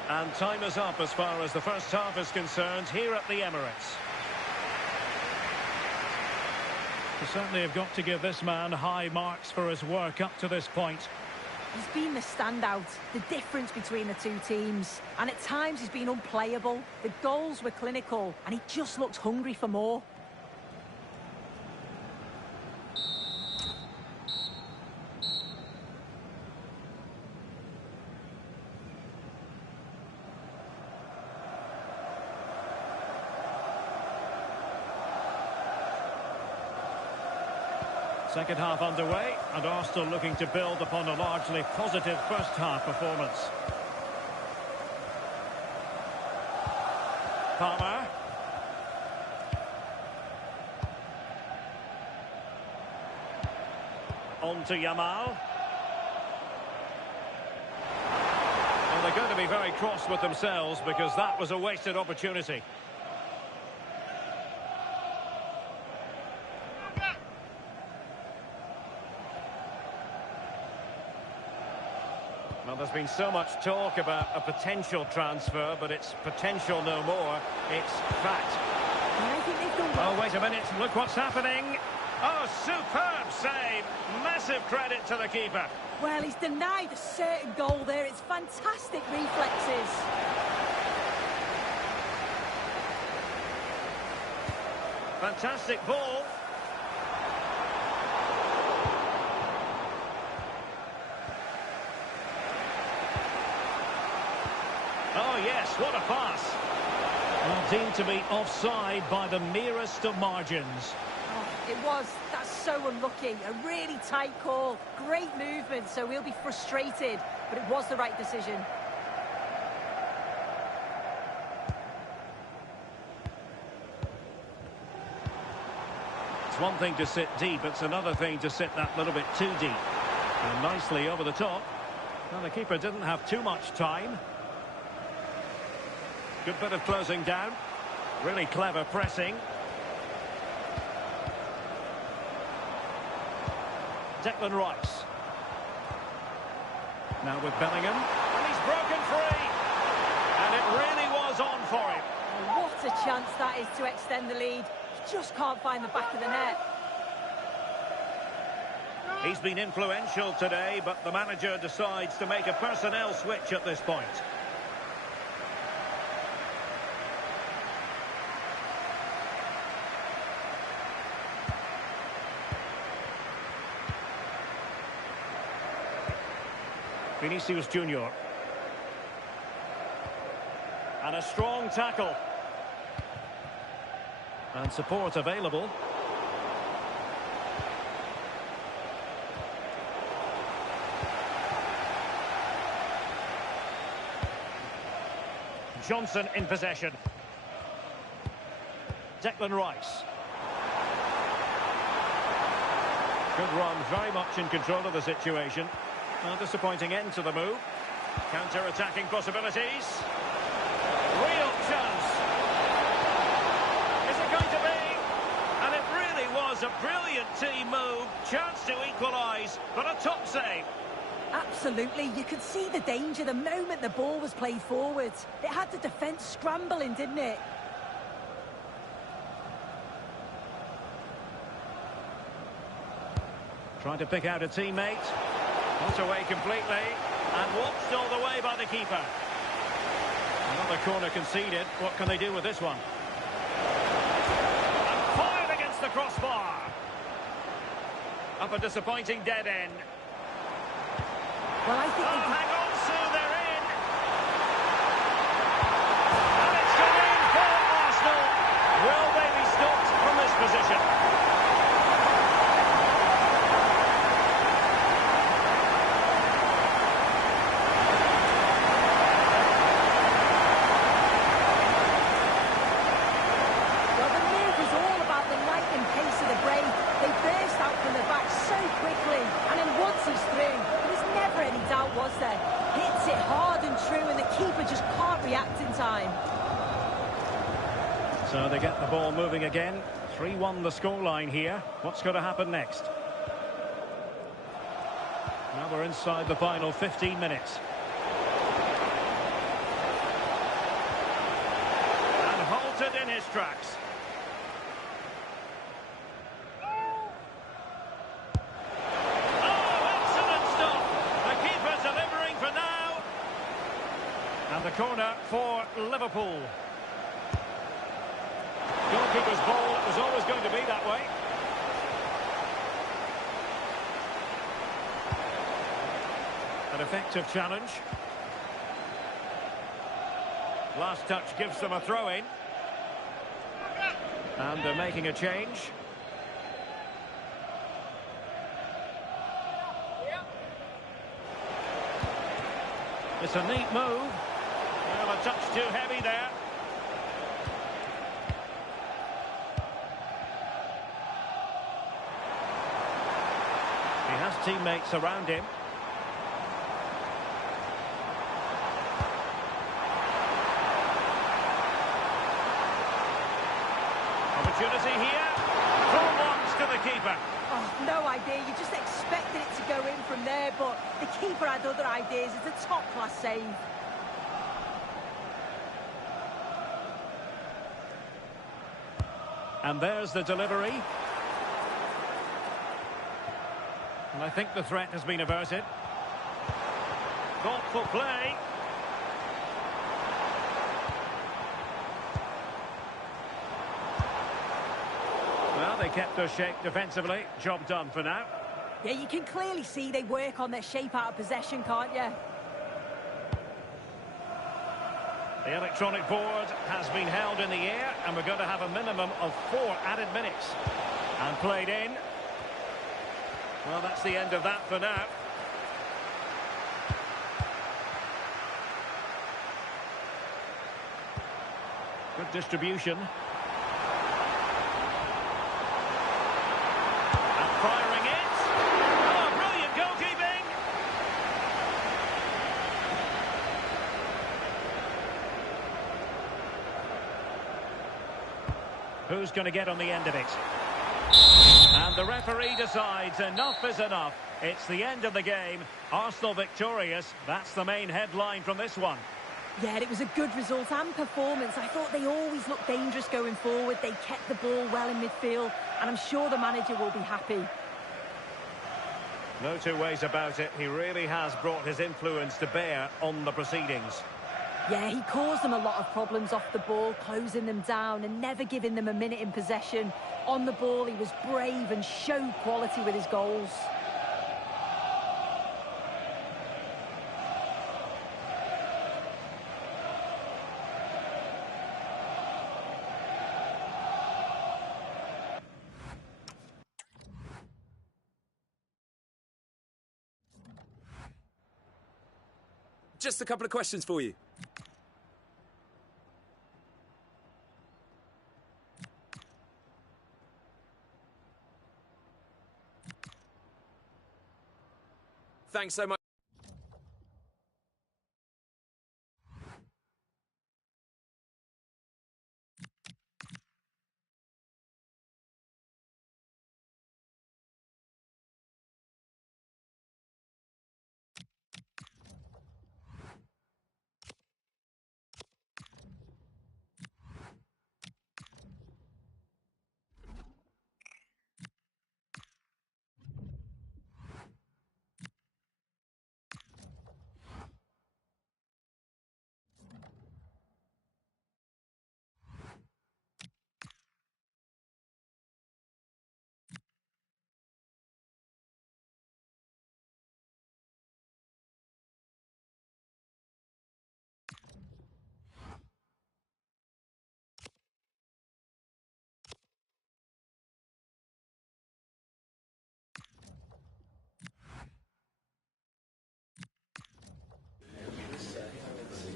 And time is up as far as the first half is concerned here at the Emirates. We certainly have got to give this man high marks for his work up to this point. He's been the standout, the difference between the two teams. And at times he's been unplayable. The goals were clinical, and he just looked hungry for more. Second half underway, and Arsenal looking to build upon a largely positive first half performance. Palmer. On to Yamal. Well, they're going to be very cross with themselves because that was a wasted opportunity. Well, there's been so much talk about a potential transfer, but it's potential no more. It's fact. I think they've done well. Oh, wait a minute. Look what's happening. Oh, superb save. Massive credit to the keeper. Well, he's denied a certain goal there. It's fantastic reflexes. Fantastic ball. Oh, yes, what a pass. Well, deemed to be offside by the merest of margins. Oh, it was. That's so unlucky. A really tight call. Great movement, so we'll be frustrated. But it was the right decision. It's one thing to sit deep, it's another thing to sit that little bit too deep. And nicely over the top. Well, the keeper didn't have too much time. Good bit of closing down. Really clever pressing. Declan Rice. Now with Bellingham. And he's broken free. And it really was on for him. What a chance that is to extend the lead. He just can't find the back of the net. He's been influential today, but the manager decides to make a personnel switch at this point. Vinicius Junior. And a strong tackle. And support available. Johnson in possession. Declan Rice. Good run, very much in control of the situation. A disappointing end to the move. Counter-attacking possibilities. Real chance. Is it going to be? And it really was a brilliant team move. Chance to equalise, but a top save. Absolutely. You could see the danger the moment the ball was played forward. It had the defence scrambling, didn't it? Trying to pick out a teammate. Put away completely, and watched all the way by the keeper. Another corner conceded. What can they do with this one? And fired against the crossbar. Up a disappointing dead end. Well, I think hang on, Sue, they're in. And it's gone in for Arsenal. Will they be stopped from this position? So they get the ball moving again. 3-1 the scoreline here. What's going to happen next? Now we're inside the final 15 minutes. And halted in his tracks. Oh, excellent stuff. The keeper corner for Liverpool. Goalkeeper's ball, it was always going to be that way. An effective challenge. Last touch gives them a throw-in. And they're making a change. It's a neat move. Well, a touch too heavy there. He has teammates around him. Opportunity here. Full ones to the keeper. Oh, no idea. You just expected it to go in from there, but the keeper had other ideas. It's a top-class save. And there's the delivery. And I think the threat has been averted. Thoughtful play. Well, they kept their shape defensively. Job done for now. Yeah, you can clearly see they work on their shape out of possession, can't you? The electronic board has been held in the air, and we're going to have a minimum of 4 added minutes. And played in. Well, that's the end of that for now. Good distribution. And firing it. Oh, brilliant goalkeeping! Who's going to get on the end of it? And the referee decides enough is enough. It's the end of the game. Arsenal victorious. That's the main headline from this one. Yeah, it was a good result and performance. I thought they always looked dangerous going forward. They kept the ball well in midfield, and I'm sure the manager will be happy. No two ways about it. He really has brought his influence to bear on the proceedings. Yeah, he caused them a lot of problems off the ball, closing them down and never giving them a minute in possession. On the ball, he was brave and showed quality with his goals. Just a couple of questions for you. Thanks so much.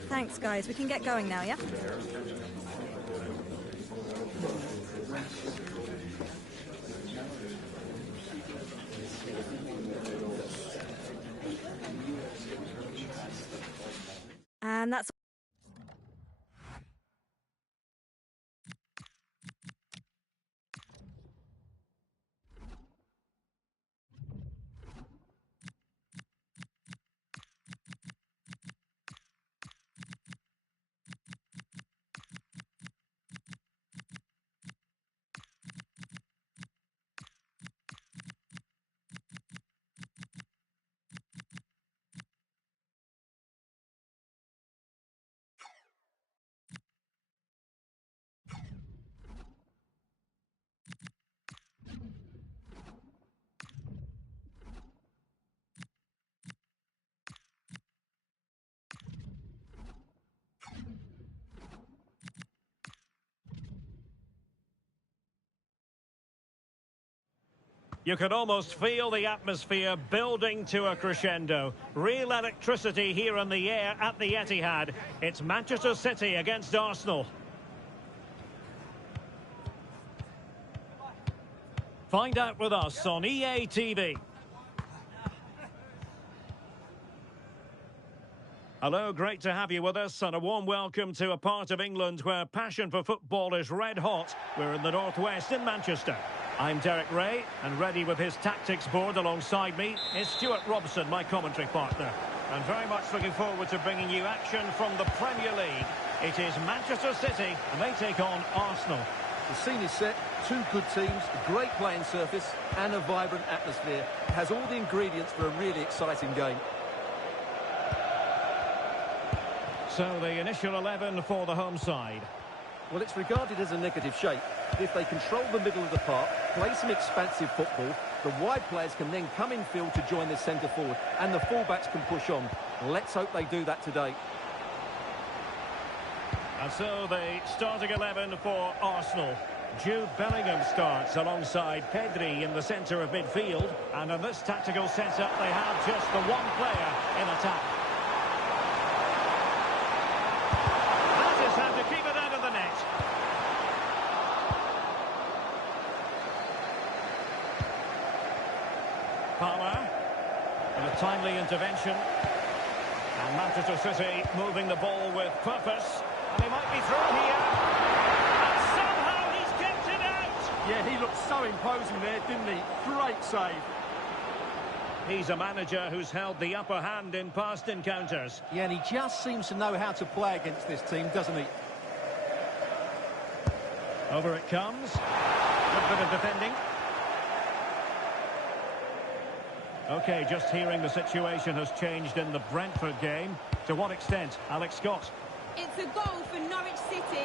Thanks, guys. We can get going now, yeah? And that's You can almost feel the atmosphere building to a crescendo. Real electricity here in the air at the Etihad. It's Manchester City against Arsenal. Find out with us on EA TV. Hello, great to have you with us, and a warm welcome to a part of England where passion for football is red hot. We're in the northwest in Manchester. I'm Derek Ray, and ready with his tactics board alongside me is Stuart Robson, my commentary partner. And very much looking forward to bringing you action from the Premier League. It is Manchester City, and they take on Arsenal. The scene is set, two good teams, a great playing surface, and a vibrant atmosphere. It has all the ingredients for a really exciting game. So the initial 11 for the home side. Well, it's regarded as a negative shape. If they control the middle of the park, play some expansive football, the wide players can then come in field to join the centre forward, and the fullbacks can push on. Let's hope they do that today. And so the starting 11 for Arsenal. Jude Bellingham starts alongside Pedri in the centre of midfield. And in this tactical setup, they have just the one player in attack. That is how to keep it out of the net. Palmer, and a timely intervention. And Manchester City moving the ball with purpose. And he might be through here. And somehow he's kept it out. Yeah, he looked so imposing there, didn't he? Great save. He's a manager who's held the upper hand in past encounters. Yeah, and he just seems to know how to play against this team, doesn't he? Over it comes. Good bit of defending. OK, just hearing the situation has changed in the Brentford game. To what extent? Alex Scott. It's a goal for Norwich City.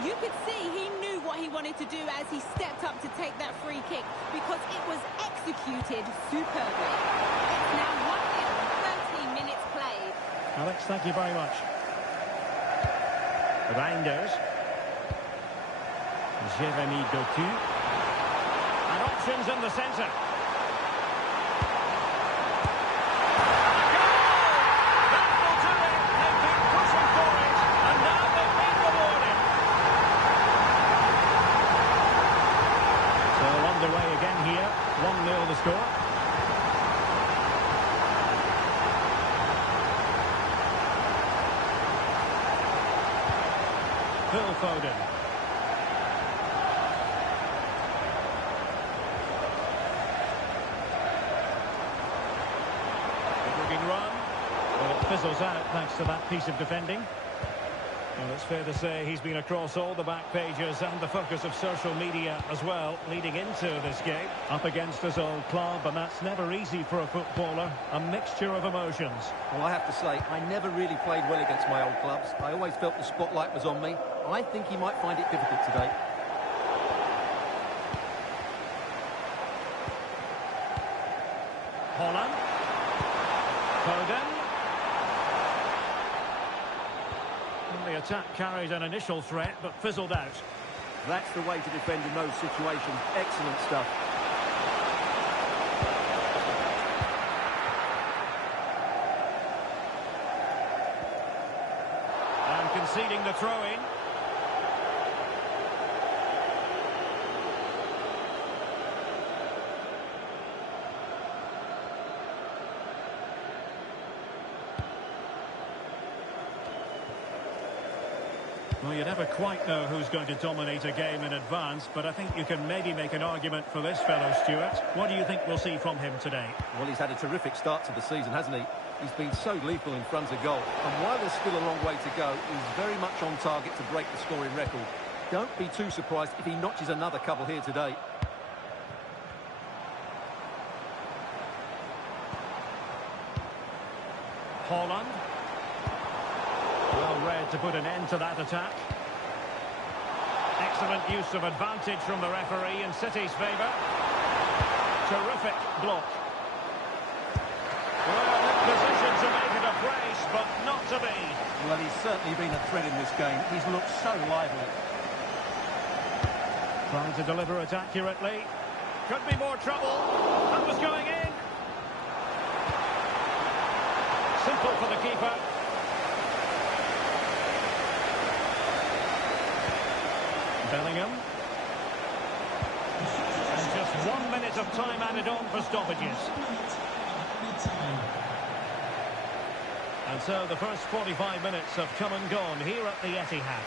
You could see he knew what he wanted to do as he stepped up to take that free kick because it was executed superbly. It's now 1-0, 13 minutes played. Alex, thank you very much. Reinders. Jeremy Doku. And options in the centre. Underway again here, 1-0 the score. Phil Foden. Good looking run. Well, it fizzles out thanks to that piece of defending. Well, it's fair to say he's been across all the back pages and the focus of social media as well, leading into this game. Up against his old club, and that's never easy for a footballer. A mixture of emotions. Well, I have to say, I never really played well against my old clubs. I always felt the spotlight was on me. I think he might find it difficult today. Holland. Foden. The attack carried an initial threat, but fizzled out. That's the way to defend in those situations. Excellent stuff. And conceding the throw-in. Well, you never quite know who's going to dominate a game in advance, but I think you can maybe make an argument for this fellow, Stuart. What do you think we'll see from him today? Well, he's had a terrific start to the season, hasn't he? He's been so lethal in front of goal. And while there's still a long way to go, he's very much on target to break the scoring record. Don't be too surprised if he notches another couple here today. Holland. Well read to put an end to that attack. Excellent use of advantage from the referee in City's favour. Terrific block. Well, in position to make it a brace, but not to be. Well, he's certainly been a threat in this game. He's looked so lively. Trying to deliver it accurately. Could be more trouble. That was going in. Simple for the keeper. Bellingham. And just 1 minute of time added on for stoppages. And so the first 45 minutes have come and gone here at the Etihad.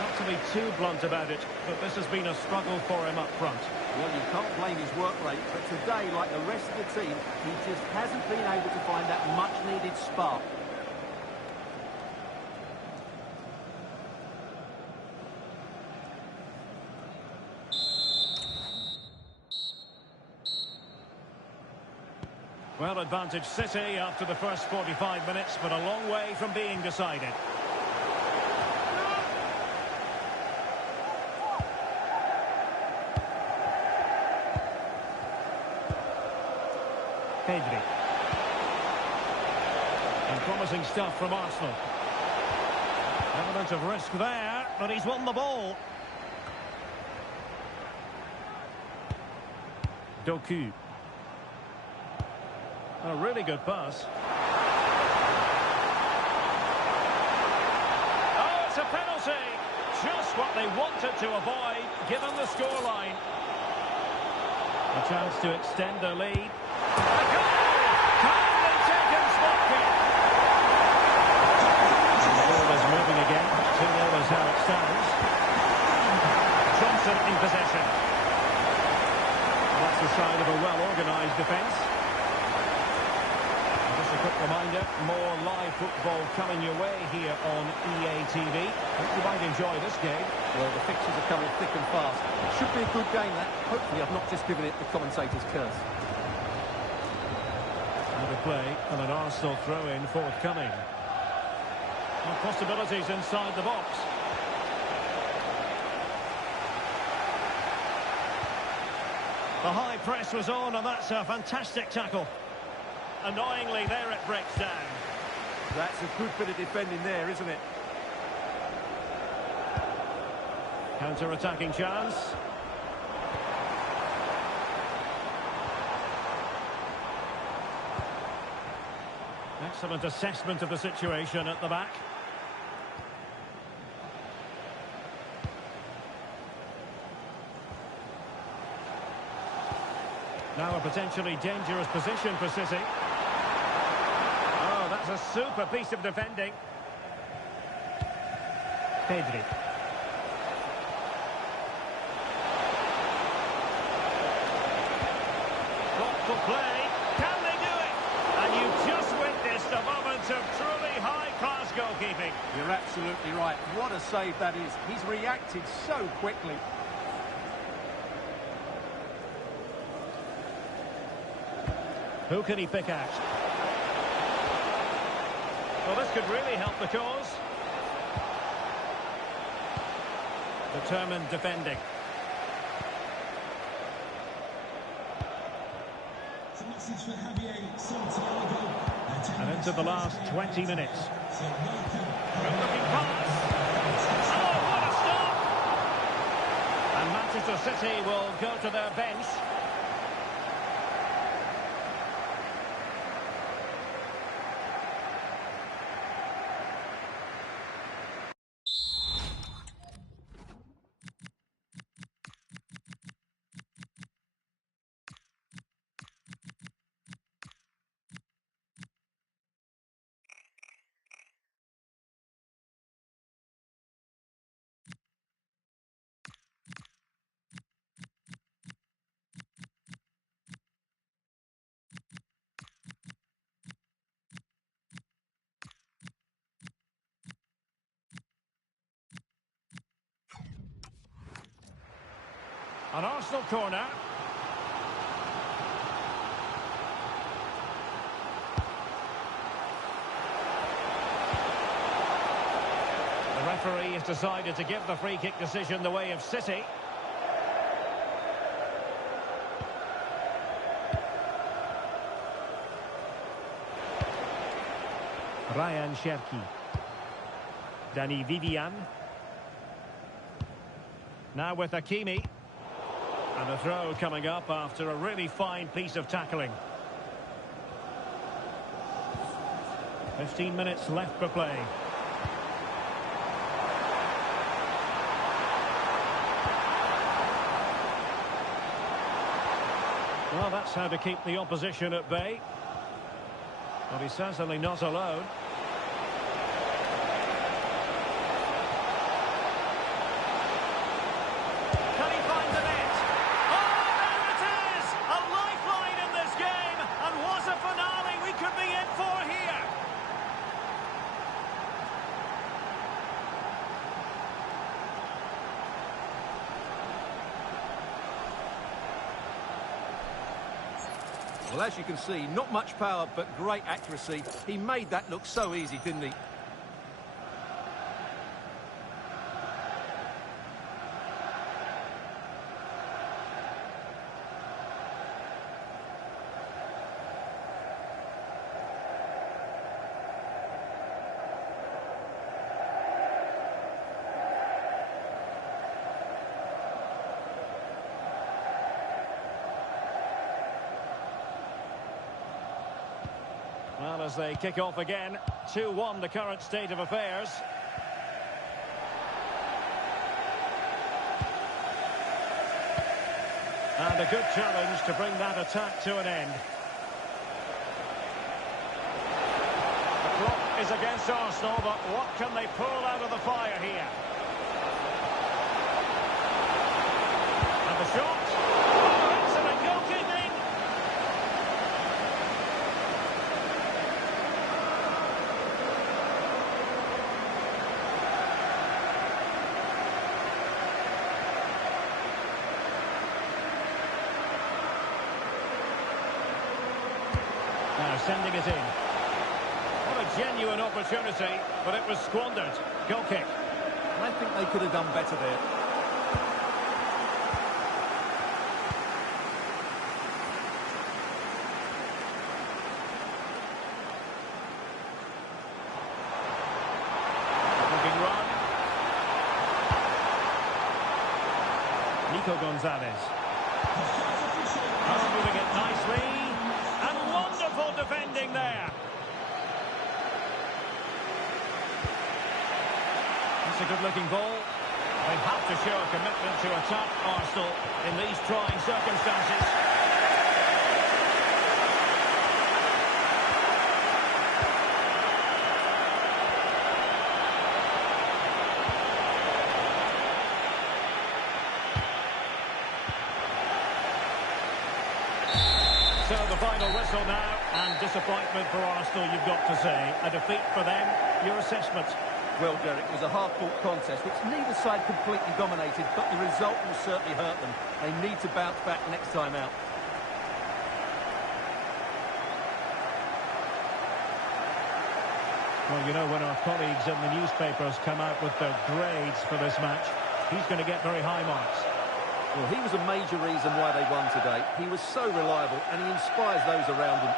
Not to be too blunt about it, but this has been a struggle for him up front. Well, you can't blame his work rate, but today, like the rest of the team, he just hasn't been able to find that much-needed spark. Well, advantage City after the first 45 minutes, but a long way from being decided. Pedri. And promising stuff from Arsenal. Element of risk there, but he's won the ball. Doku. A really good pass. Oh, it's a penalty. Just what they wanted to avoid, given the scoreline. A chance to extend their lead. A goal! Kindly taken spot kick. The ball is moving again. 2-0 is how it stands. Johnson in possession. That's the sign of a well-organised defence. Just a quick reminder, more live football coming your way here on EA TV. Hope you might enjoy this game. Well, the fixtures are coming thick and fast. It should be a good game, that. Hopefully I've not just given it the commentator's curse. Another play and an Arsenal throw-in forthcoming. And possibilities inside the box. The high press was on, and that's a fantastic tackle. Annoyingly, there it breaks down. That's a good bit of defending there, isn't it? Counter-attacking chance. Excellent assessment of the situation at the back. Now a potentially dangerous position for City. Oh, that's a super piece of defending. Pedri. Thoughtful play. Can they do it? And you've just witnessed a moment of truly high-class goalkeeping. You're absolutely right. What a save that is. He's reacted so quickly. Who can he pick out? Well, this could really help the cause. Determined defending. And into the last 20 minutes. Good-looking pass. Oh, what a stop! And Manchester City will go to their bench. An Arsenal corner. The referee has decided to give the free kick decision the way of City. Ryan Cherki. Danny Vivian. Now with Hakimi. And a throw coming up after a really fine piece of tackling. 15 minutes left for play. Well, that's how to keep the opposition at bay. But he's certainly not alone. Can he find the net? Oh, there it is! A lifeline in this game! And what a finale we could be in for here! Well, as you can see, not much power, but great accuracy. He made that look so easy, didn't he? Well, as they kick off again, 2-1 the current state of affairs. And a good challenge to bring that attack to an end. The clock is against Arsenal, but what can they pull out of the fire here? And the shot. Oh, excellent goalkeeping! Now sending it in. What a genuine opportunity, but it was squandered. Goal kick. I think they could have done better there. Looking run. Nico Gonzalez. Oh, moving it nicely. And wonderful defending there. It's a good-looking ball. They have to show a commitment to attack Arsenal in these trying circumstances. So the final whistle now, and disappointment for Arsenal, you've got to say. A defeat for them. Your assessment? Well, Derek, it was a hard-fought contest, which neither side completely dominated, but the result will certainly hurt them. They need to bounce back next time out. Well, you know, when our colleagues in the newspapers come out with their grades for this match, he's going to get very high marks. Well, he was a major reason why they won today. He was so reliable, and he inspires those around him.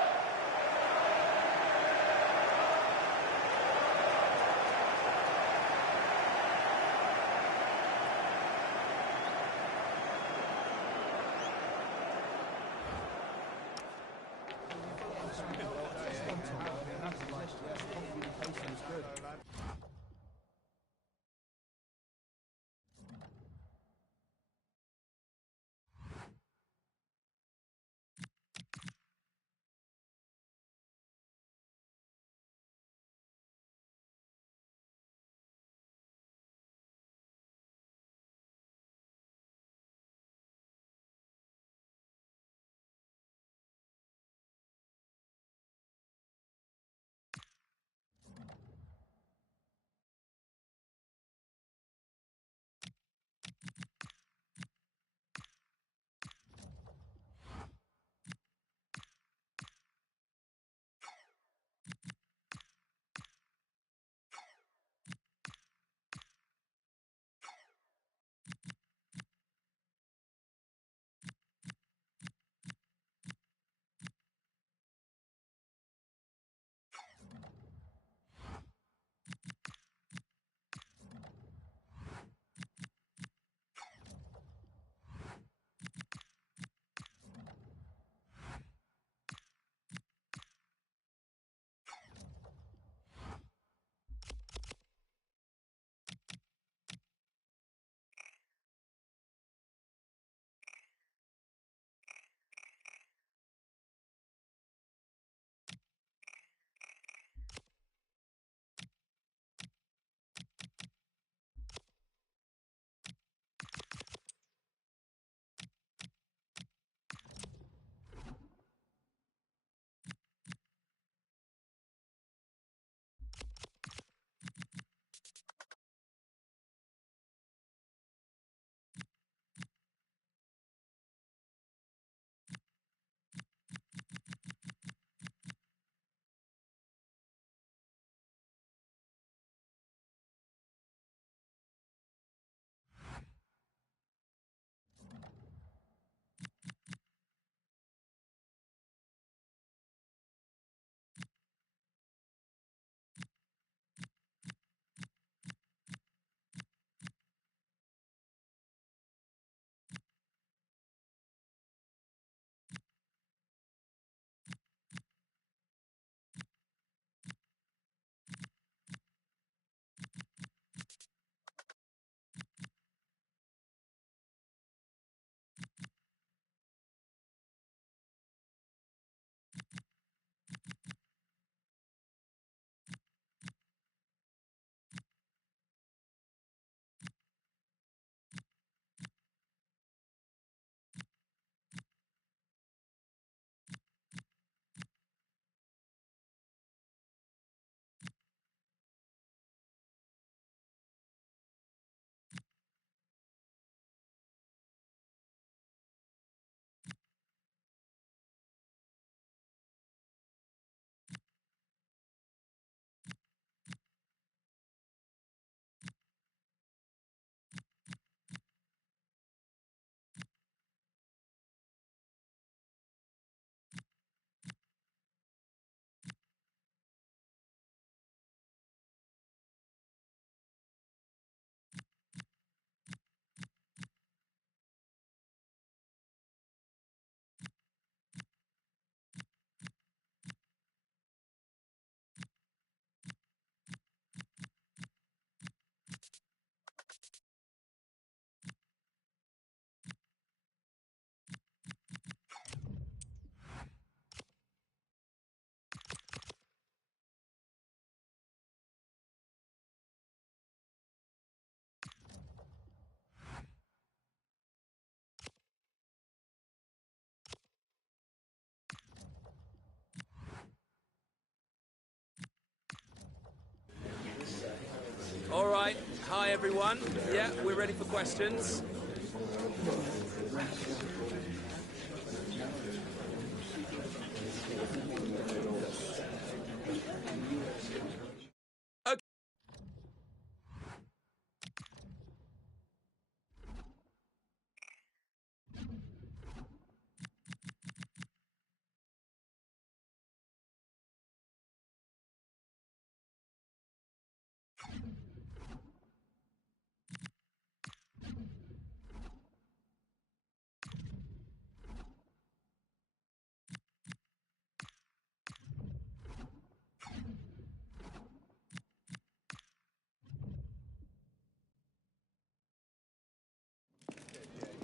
Hi, everyone. Yeah, we're ready for questions.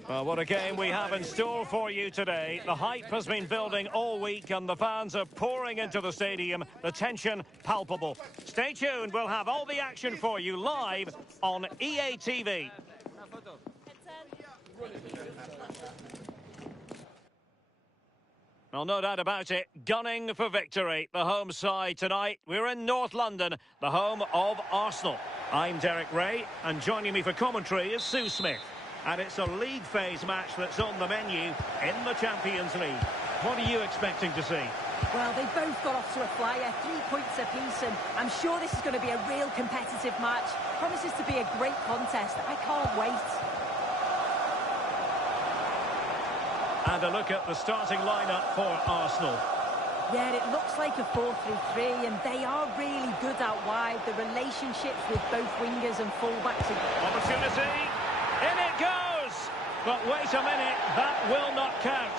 Well, what a game we have in store for you today. The hype has been building all week and the fans are pouring into the stadium. The tension palpable. Stay tuned. We'll have all the action for you live on EA TV. Well, no doubt about it, gunning for victory. The home side tonight. We're in North London, the home of Arsenal. I'm Derek Ray, and joining me for commentary is Sue Smith. And it's a league phase match that's on the menu in the Champions League. What are you expecting to see? Well, they both got off to a flyer, 3 points apiece, and I'm sure this is going to be a real competitive match. Promises to be a great contest. I can't wait. And a look at the starting lineup for Arsenal. Yeah, it looks like a 4-3-3, and they are really good out wide. The relationships with both wingers and fullbacks are... Opportunity! In it goes! But wait a minute, that will not count.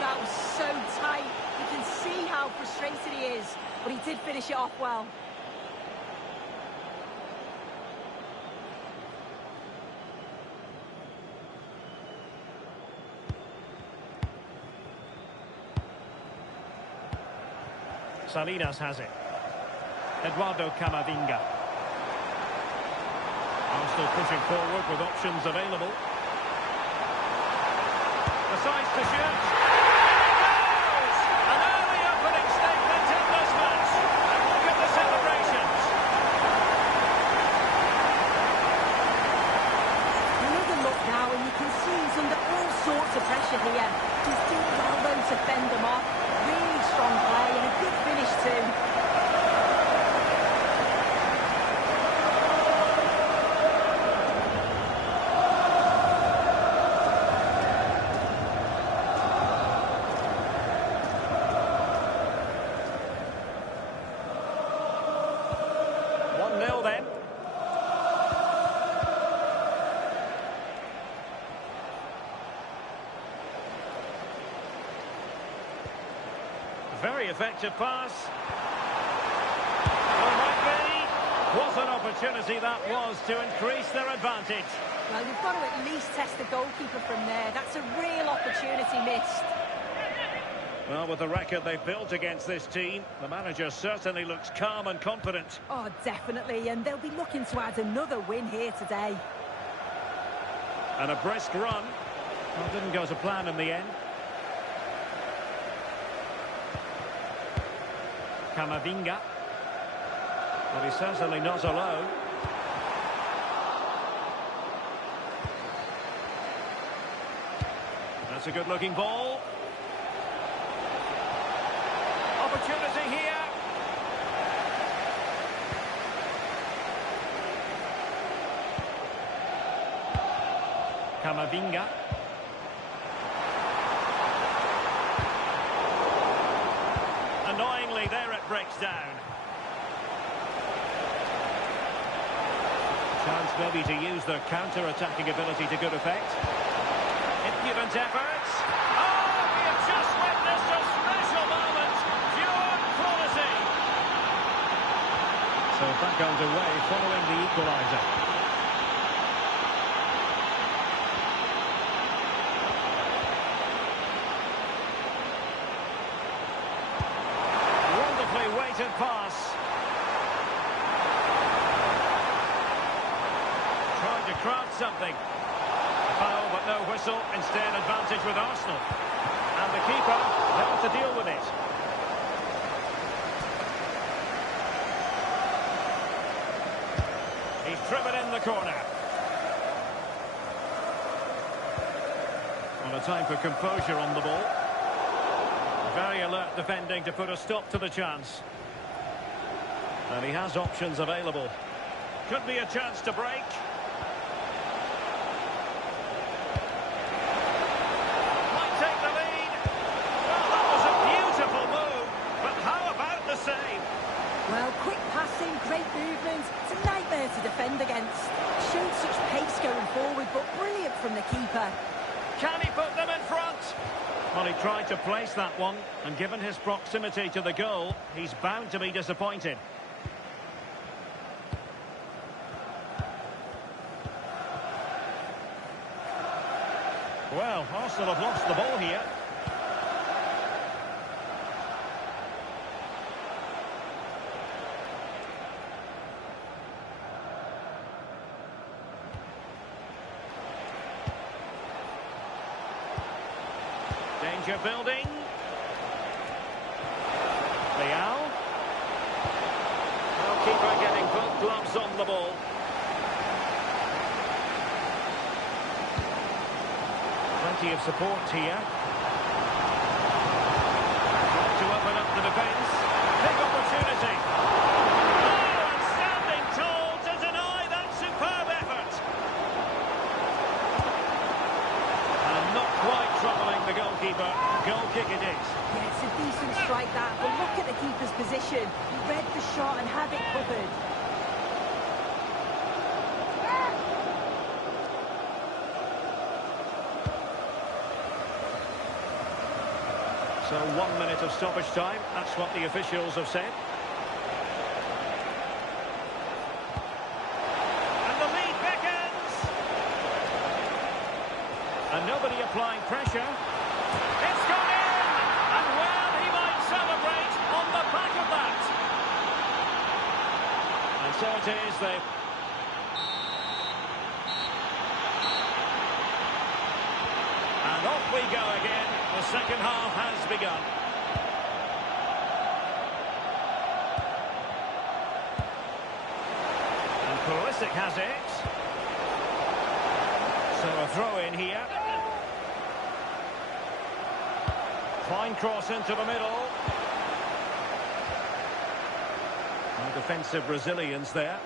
That was so tight. You can see how frustrated he is, but he did finish it off well. Salinas has it. Eduardo Camavinga. Arsenal pushing forward with options available. Decides to shoot. And it goes! An early opening statement in this match. And look at the celebrations. Another look now, and you can see he's under all sorts of pressure here. He's doing well, though, to fend them off. Really strong play and a good finish, too. Then. Very effective pass. Well, might be. What an opportunity that was to increase their advantage. Well, you've got to at least test the goalkeeper from there. That's a real opportunity missed. Well, with the record they've built against this team, the manager certainly looks calm and confident. Oh, definitely, and they'll be looking to add another win here today. And a brisk run. Well, didn't go to plan in the end. Camavinga. But he's certainly not alone. That's a good-looking ball. Opportunity here. Camavinga. Annoyingly, there it breaks down. Chance maybe to use their counter-attacking ability to good effect. Impudent efforts. Oh, we have just witnessed a special moment. Pure quality. So back underway following the equaliser. Wonderfully weighted pass. Trying to craft something. Foul, but no whistle. Instead, advantage with Arsenal. And the keeper there to deal with it. He's driven in the corner. Well, a time for composure on the ball. Very alert defending to put a stop to the chance. And he has options available. Could be a chance to break. Might take the lead. Well, that was a beautiful move. But how about the save? Well, quick passing, great movement. It's a nightmare to defend against. Showed such pace going forward, but brilliant from the keeper. Can he put them in front? Well, he tried to place that one, and given his proximity to the goal, he's bound to be disappointed. Well, Arsenal have lost the ball here. Danger building. Leal. Well, keeper getting both gloves on the ball. Plenty of support here. To open up the defence. Big opportunity. Oh, and standing tall to deny that superb effort. And not quite troubling the goalkeeper. Goal kick it is. Yeah, it's a decent strike that, but look at the keeper's position. He read the shot and had it covered. So 1 minute of stoppage time, that's what the officials have said. And the lead beckons! And nobody applying pressure. It's gone in! And well, he might celebrate on the back of that. And so it is, and off we go again. The second half has begun. And Pulisic has it. So a throw in here. Fine cross into the middle. No defensive resilience there.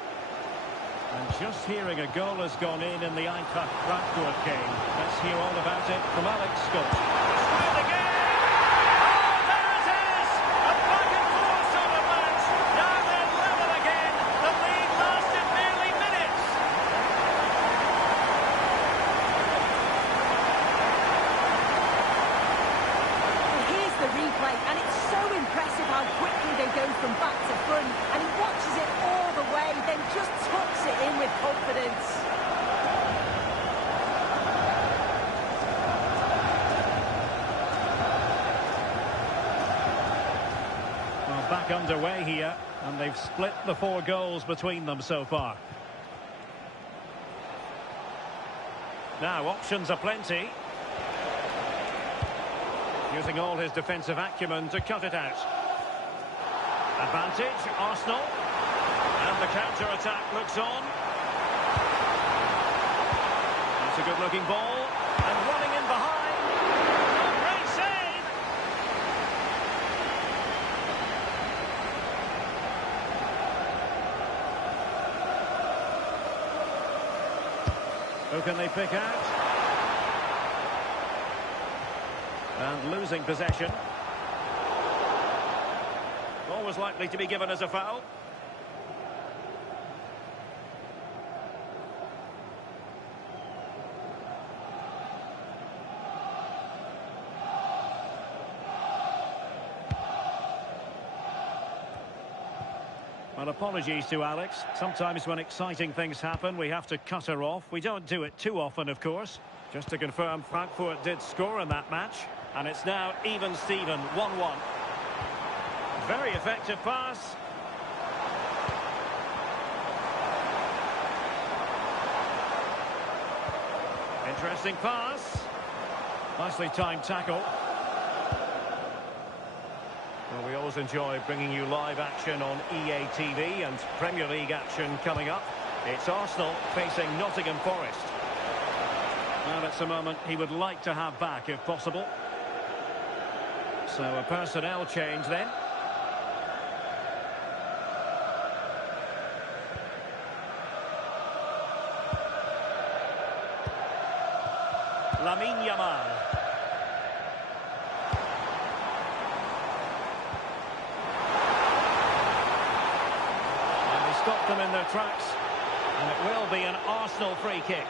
And just hearing a goal has gone in the Eintracht Frankfurt game. Let's hear all about it from Alex Scott. Through again! Oh, there it is! A back-and-forth sort of match. Now they're level again. The lead lasted nearly minutes. Well, here's the replay, and it's so impressive how quickly they go from back to front. And he watches it all the way, then just tucks it in with confidence. Well, back underway here, and they've split the 4 goals between them so far. Now, options are plenty. Using all his defensive acumen to cut it out. Advantage, Arsenal. And the counter-attack looks on. That's a good-looking ball. And running in behind. Oh, great save! Who can they pick out? And losing possession. Always likely to be given as a foul. Well, apologies to Alex. Sometimes when exciting things happen, we have to cut her off. We don't do it too often, of course. Just to confirm, Frankfurt did score in that match. And it's now even Steven, 1-1. Very effective pass. Interesting pass. Nicely timed tackle. Well, we always enjoy bringing you live action on EA TV and Premier League action coming up. It's Arsenal facing Nottingham Forest. Well, it's a moment he would like to have back if possible. So a personnel change then. Lamine Yamal. And they stopped them in their tracks. And it will be an Arsenal free kick.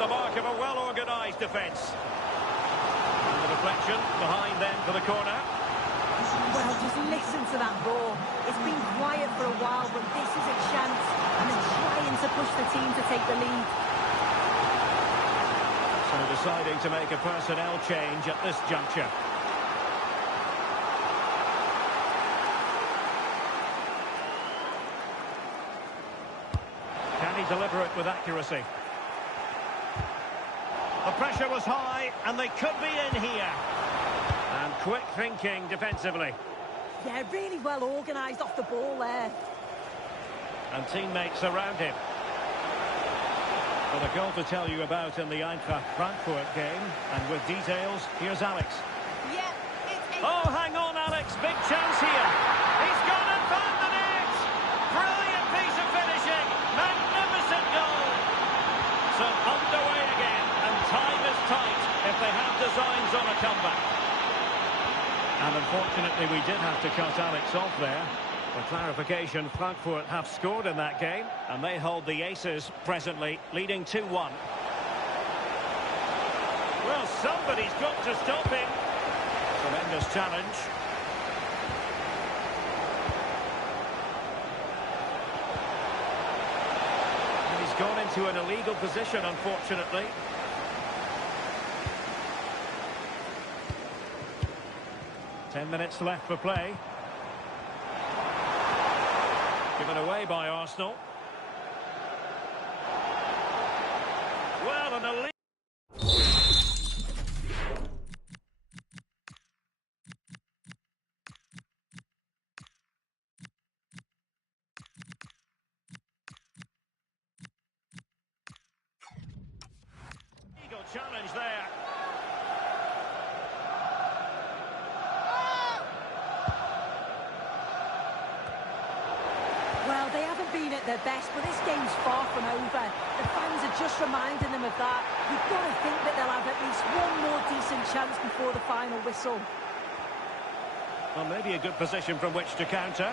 The mark of a well-organised defence. And the deflection behind them for the corner. Well, just listen to that roar. It's been quiet for a while, but this is a chance. And they're trying to push the team to take the lead. So deciding to make a personnel change at this juncture. Can he deliver it with accuracy? The pressure was high, and they could be in here. And quick thinking defensively. Yeah, really well organised off the ball there. And teammates around him. Well, a goal to tell you about in the Eintracht Frankfurt game. And with details, here's Alex. Yeah, it's... Oh, hang on, Alex. Big chance here. He's gone and found the net. Brilliant piece of finishing. Magnificent goal. So underway again. And time is tight if they have designs on a comeback. And unfortunately, we did have to cut Alex off there. For clarification, Frankfurt have scored in that game, and they hold the aces presently, leading 2-1. Well, somebody's got to stop him. Tremendous challenge. And he's gone into an illegal position, unfortunately. Ten minutes left for play. Given away by Arsenal. Well, an elite... Eagle challenge there. Well, they haven't been at their best, but this game's far from over. The fans are just reminding them of that. You've got to think that they'll have at least one more decent chance before the final whistle. Well, maybe a good position from which to counter.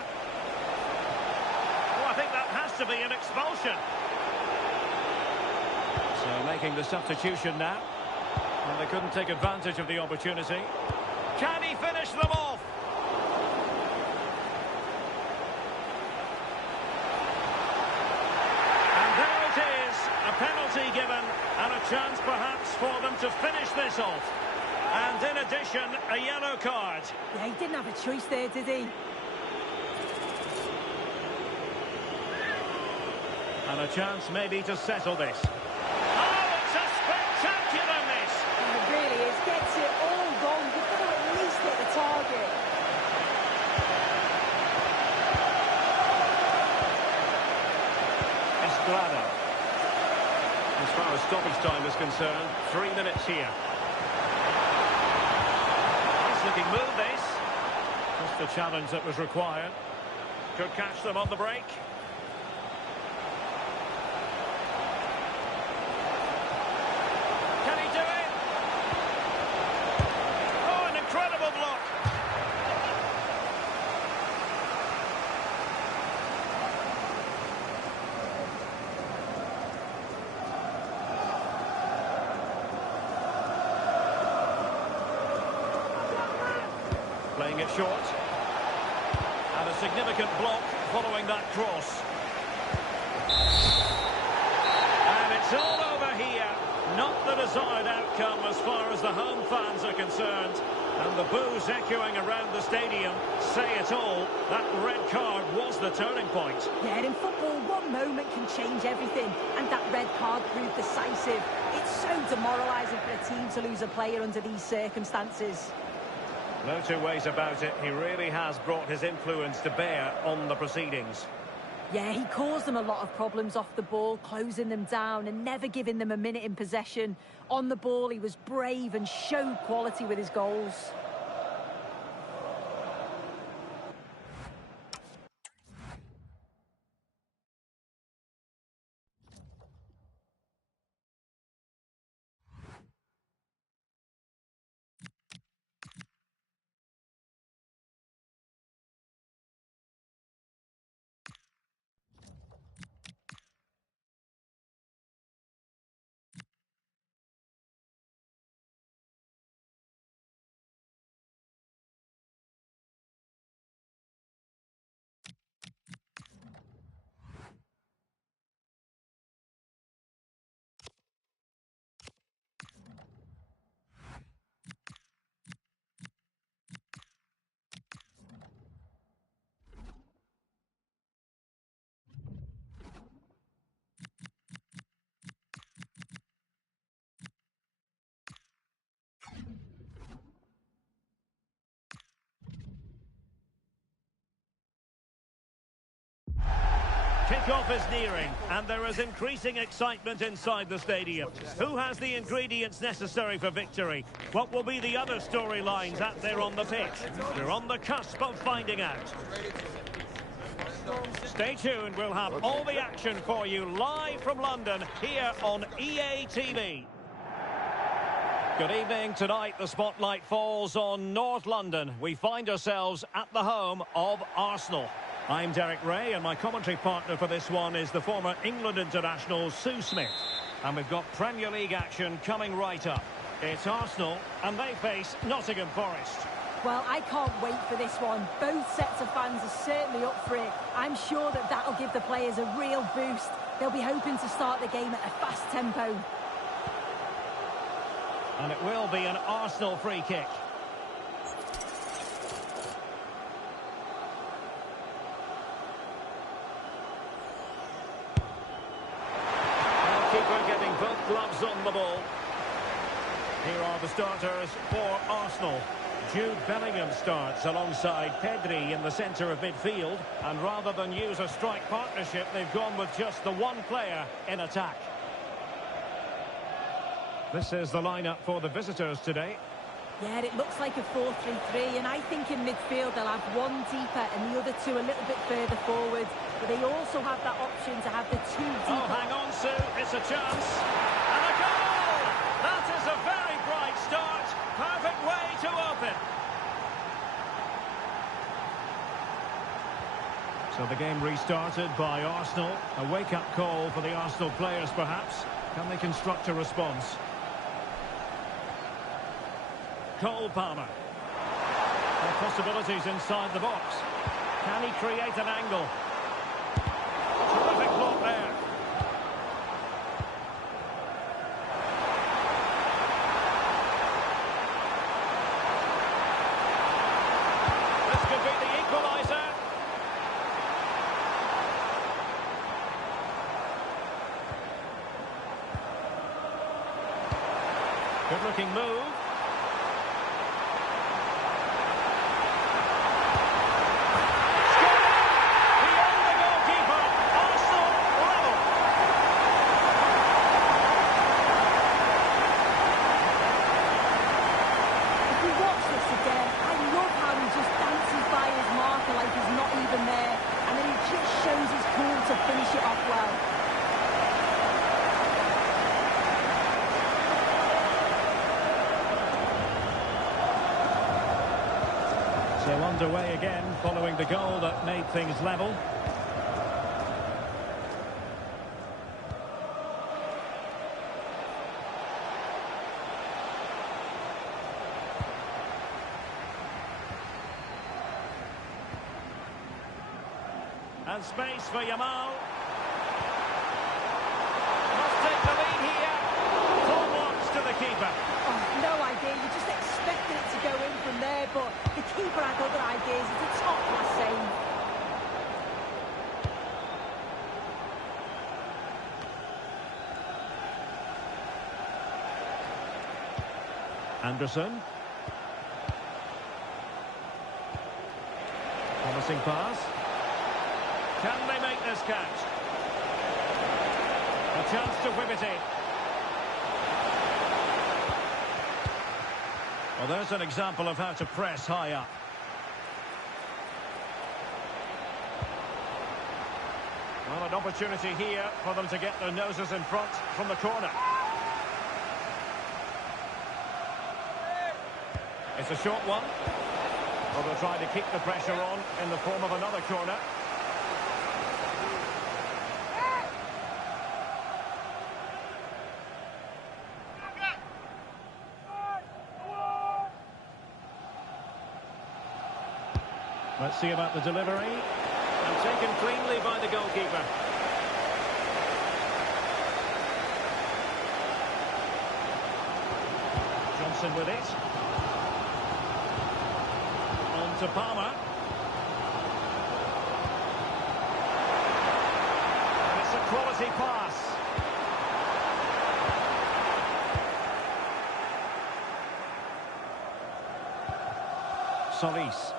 Oh, I think that has to be an expulsion. So making the substitution now. Well, they couldn't take advantage of the opportunity. Can he finish them off? A penalty given, and a chance perhaps for them to finish this off. And in addition, a yellow card. Yeah, he didn't have a choice there, did he? And a chance maybe to settle this. Oh, it's a spectacular miss! It really is. Gets it all wrong. You've got to at least hit the target. Estrada. As far as stoppage time is concerned, 3 minutes here. Nice looking move, this. Just the challenge that was required. Could catch them on the break. Can he do it? Oh, an incredible block. Playing it short. And a significant block following that cross. And it's on. not the desired outcome as far as the home fans are concerned. And the boos echoing around the stadium say it all. That red card was the turning point. Yeah, in football, one moment can change everything, and that red card proved decisive. It's so demoralising for a team to lose a player under these circumstances. No two ways about it. He really has brought his influence to bear on the proceedings. Yeah, he caused them a lot of problems off the ball, closing them down and never giving them a minute in possession. On the ball, he was brave and showed quality with his goals. Kickoff is nearing, and there is increasing excitement inside the stadium. Who has the ingredients necessary for victory? What will be the other storylines out there on the pitch? We're on the cusp of finding out. Stay tuned, we'll have all the action for you live from London here on EA TV. Good evening. Tonight the spotlight falls on North London. We find ourselves at the home of Arsenal. I'm Derek Ray, and my commentary partner for this one is the former England international Sue Smith. And we've got Premier League action coming right up. It's Arsenal, and they face Nottingham Forest. Well, I can't wait for this one. Both sets of fans are certainly up for it. I'm sure that that'll give the players a real boost. They'll be hoping to start the game at a fast tempo. And it will be an Arsenal free kick. Keeper getting both gloves on the ball. Here are the starters for Arsenal. Jude Bellingham starts alongside Pedri in the centre of midfield. And rather than use a strike partnership, they've gone with just the one player in attack. This is the lineup for the visitors today. Yeah, it looks like a 4-3-3, and I think in midfield they'll have one deeper and the other two a little bit further forward. But they also have that option to have the two deeper. Oh, hang on, Sue. It's a chance. And a goal! That is a very bright start. Perfect way to open. So the game restarted by Arsenal. A wake-up call for the Arsenal players, perhaps. Can they construct a response? Cole Palmer. There are possibilities inside the box. Can he create an angle? Terrific block there. This could be the equaliser. Good-looking move. So underway again following the goal that made things level. And space for Yamal. Must take the lead here. keeper. Oh, no idea. You just expected it to go in from there, but the keeper had other ideas. It's a top-class save. Anderson. Promising pass. Can they make this count? A chance to whip it in. Well, there's an example of how to press high up. Well, an opportunity here for them to get their noses in front from the corner. It's a short one. Well, they'll try to keep the pressure on in the form of another corner. Let's see about the delivery. And taken cleanly by the goalkeeper. Johnson with it. On to Palmer. And it's a quality pass. Solis.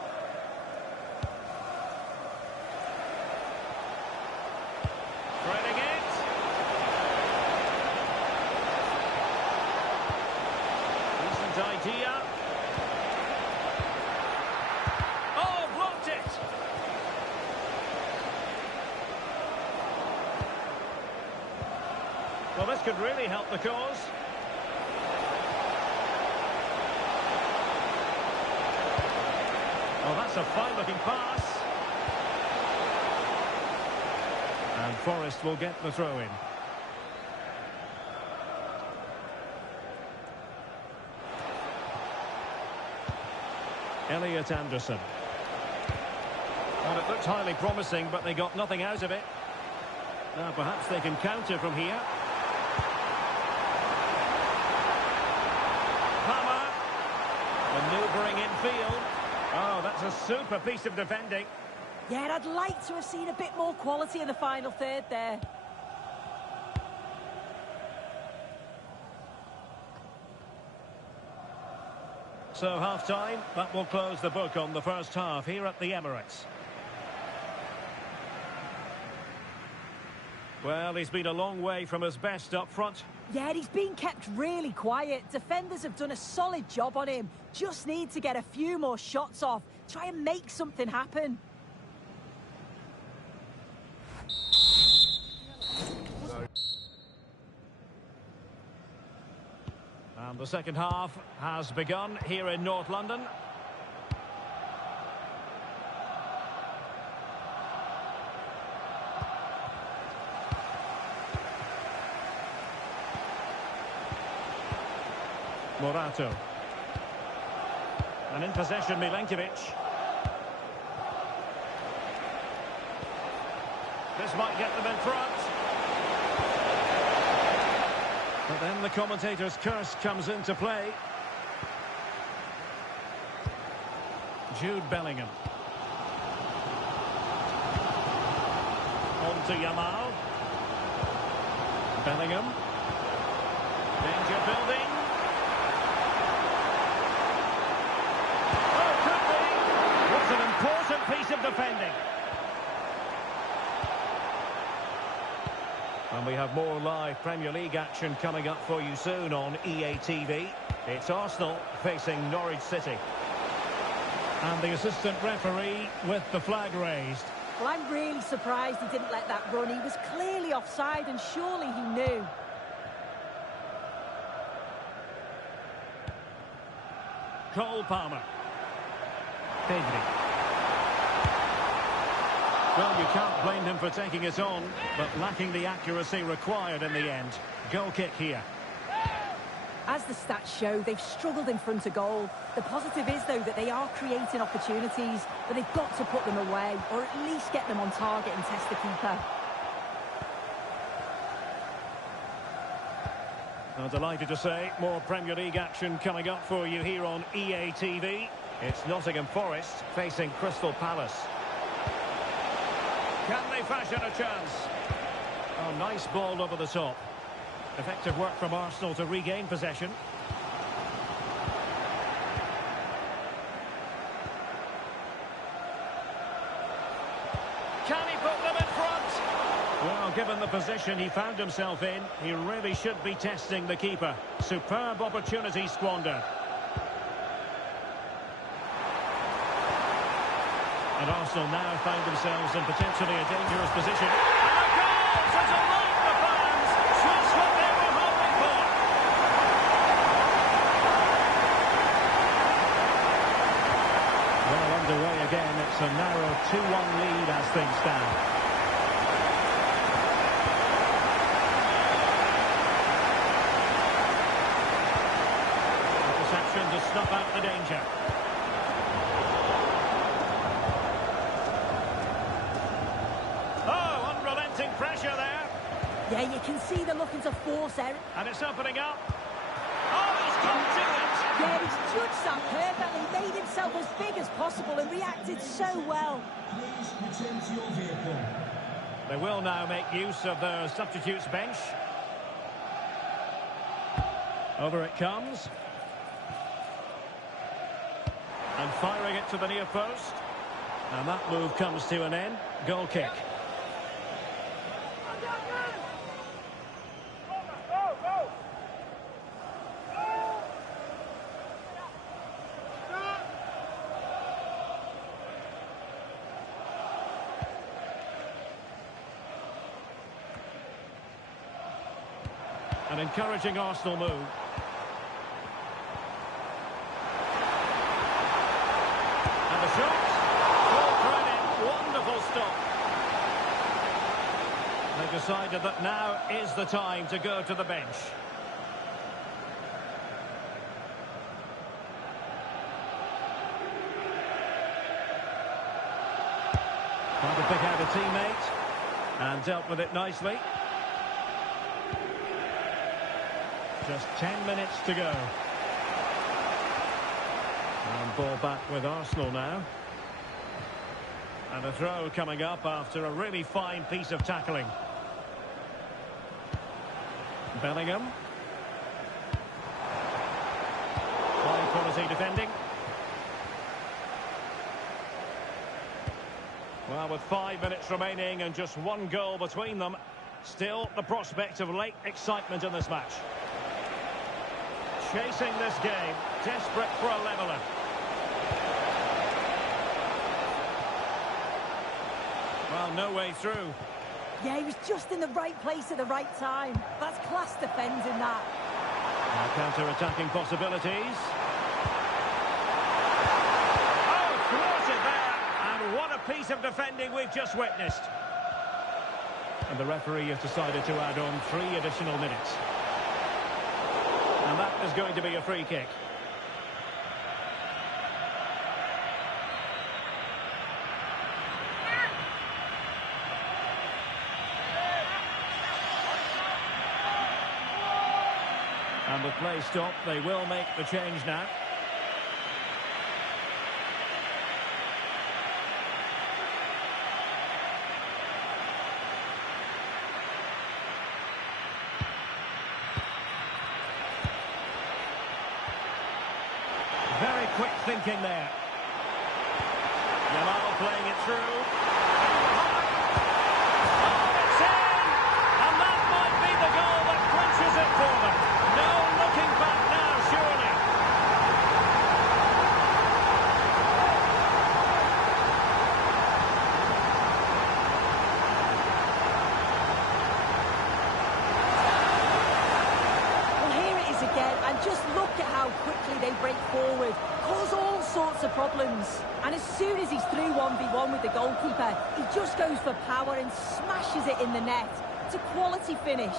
Threading it. Decent idea. Oh, blocked it. Well, this could really help the cause. Oh, that's a fine-looking pass. And Forest will get the throw-in. Elliot Anderson. Well, it looked highly promising, but they got nothing out of it. Now, perhaps they can counter from here. Palmer. Manoeuvring infield. Oh, that's a super piece of defending. Yeah, I'd like to have seen a bit more quality in the final third there. So half-time, that will close the book on the first half here at the Emirates. Well, he's been a long way from his best up front. Yeah, and he's been kept really quiet. Defenders have done a solid job on him. Just need to get a few more shots off. Try and make something happen. And the second half has begun here in North London. Morato. And in possession, Milenkovic. This might get them in front. But then the commentator's curse comes into play. Jude Bellingham. On to Yamal. Bellingham. Danger building. Oh, could be. What's an important piece of defending. And we have more live Premier League action coming up for you soon on EA TV. It's Arsenal facing Norwich City. And the assistant referee with the flag raised. Well, I'm really surprised he didn't let that run. He was clearly offside and surely he knew. Cole Palmer. Pedri. Well, you can't blame him for taking it on, but lacking the accuracy required in the end. Goal kick here. As the stats show, they've struggled in front of goal. The positive is, though, that they are creating opportunities, but they've got to put them away, or at least get them on target and test the keeper. I'm delighted to say more Premier League action coming up for you here on EA TV. It's Nottingham Forest facing Crystal Palace. Can they fashion a chance? Oh, nice ball over the top. Effective work from Arsenal to regain possession. Can he put them in front? Well, given the position he found himself in, he really should be testing the keeper. Superb opportunity squandered. And Arsenal now find themselves in potentially a dangerous position. And a goal to delight the fans! Just what they were hoping for! Well underway again. It's a narrow 2-1 lead as things stand. Interception to snuff out the danger. Pressure there. Yeah, you can see they're looking to force Eric. And it's opening up. Oh, he's got to it! Yeah, he's judged that perfectly, made himself as big as possible and reacted so well. Please return to your vehicle. They will now make use of their substitutes bench. Over it comes. And firing it to the near post. And that move comes to an end. Goal kick. An encouraging Arsenal move. And the shot. Full credit. Wonderful stop. They decided that now is the time to go to the bench. Trying to pick out a teammate. And dealt with it nicely. Just 10 minutes to go. And ball back with Arsenal now. And a throw coming up after a really fine piece of tackling. Bellingham. High quality defending. Well, with 5 minutes remaining and just one goal between them, still the prospect of late excitement in this match. Chasing this game, desperate for a leveller. Well, no way through. Yeah, he was just in the right place at the right time. That's class defending, that. Now counter-attacking possibilities. Oh, thwarted there. And what a piece of defending we've just witnessed. And the referee has decided to add on 3 additional minutes. And that is going to be a free kick. And with play stopped, they will make the change now. Very quick thinking there. Yamal playing it through. Oh, it's in! And that might be the goal that clinches it for them. No looking back now, surely. Well, here it is again, and just look at how quickly they break forward. Cause all sorts of problems. And as soon as he's through 1v1 with the goalkeeper, he just goes for power and smashes it in the net. It's a quality finish.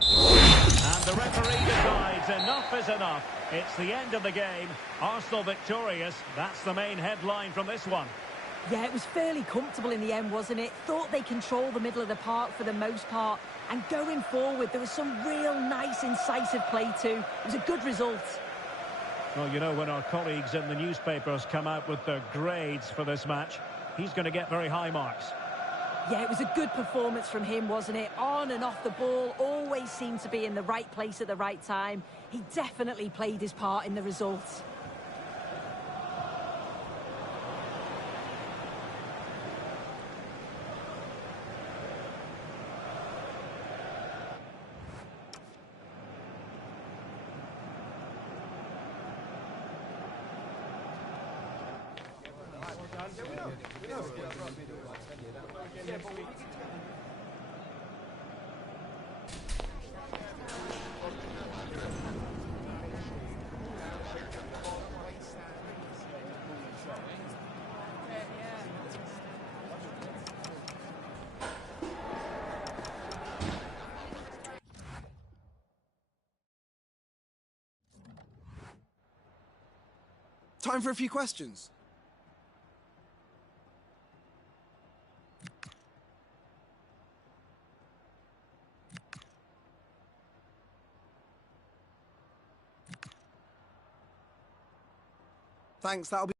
And the referee decides enough is enough. It's the end of the game. Arsenal victorious. That's the main headline from this one. Yeah, it was fairly comfortable in the end, wasn't it? Thought they controlled the middle of the park for the most part. And going forward, there was some real nice, incisive play too. It was a good result. Well, you know, when our colleagues in the newspapers come out with their grades for this match, he's going to get very high marks. Yeah, it was a good performance from him, wasn't it? On and off the ball, always seemed to be in the right place at the right time. He definitely played his part in the result. Time for a few questions. Thanks, that'll be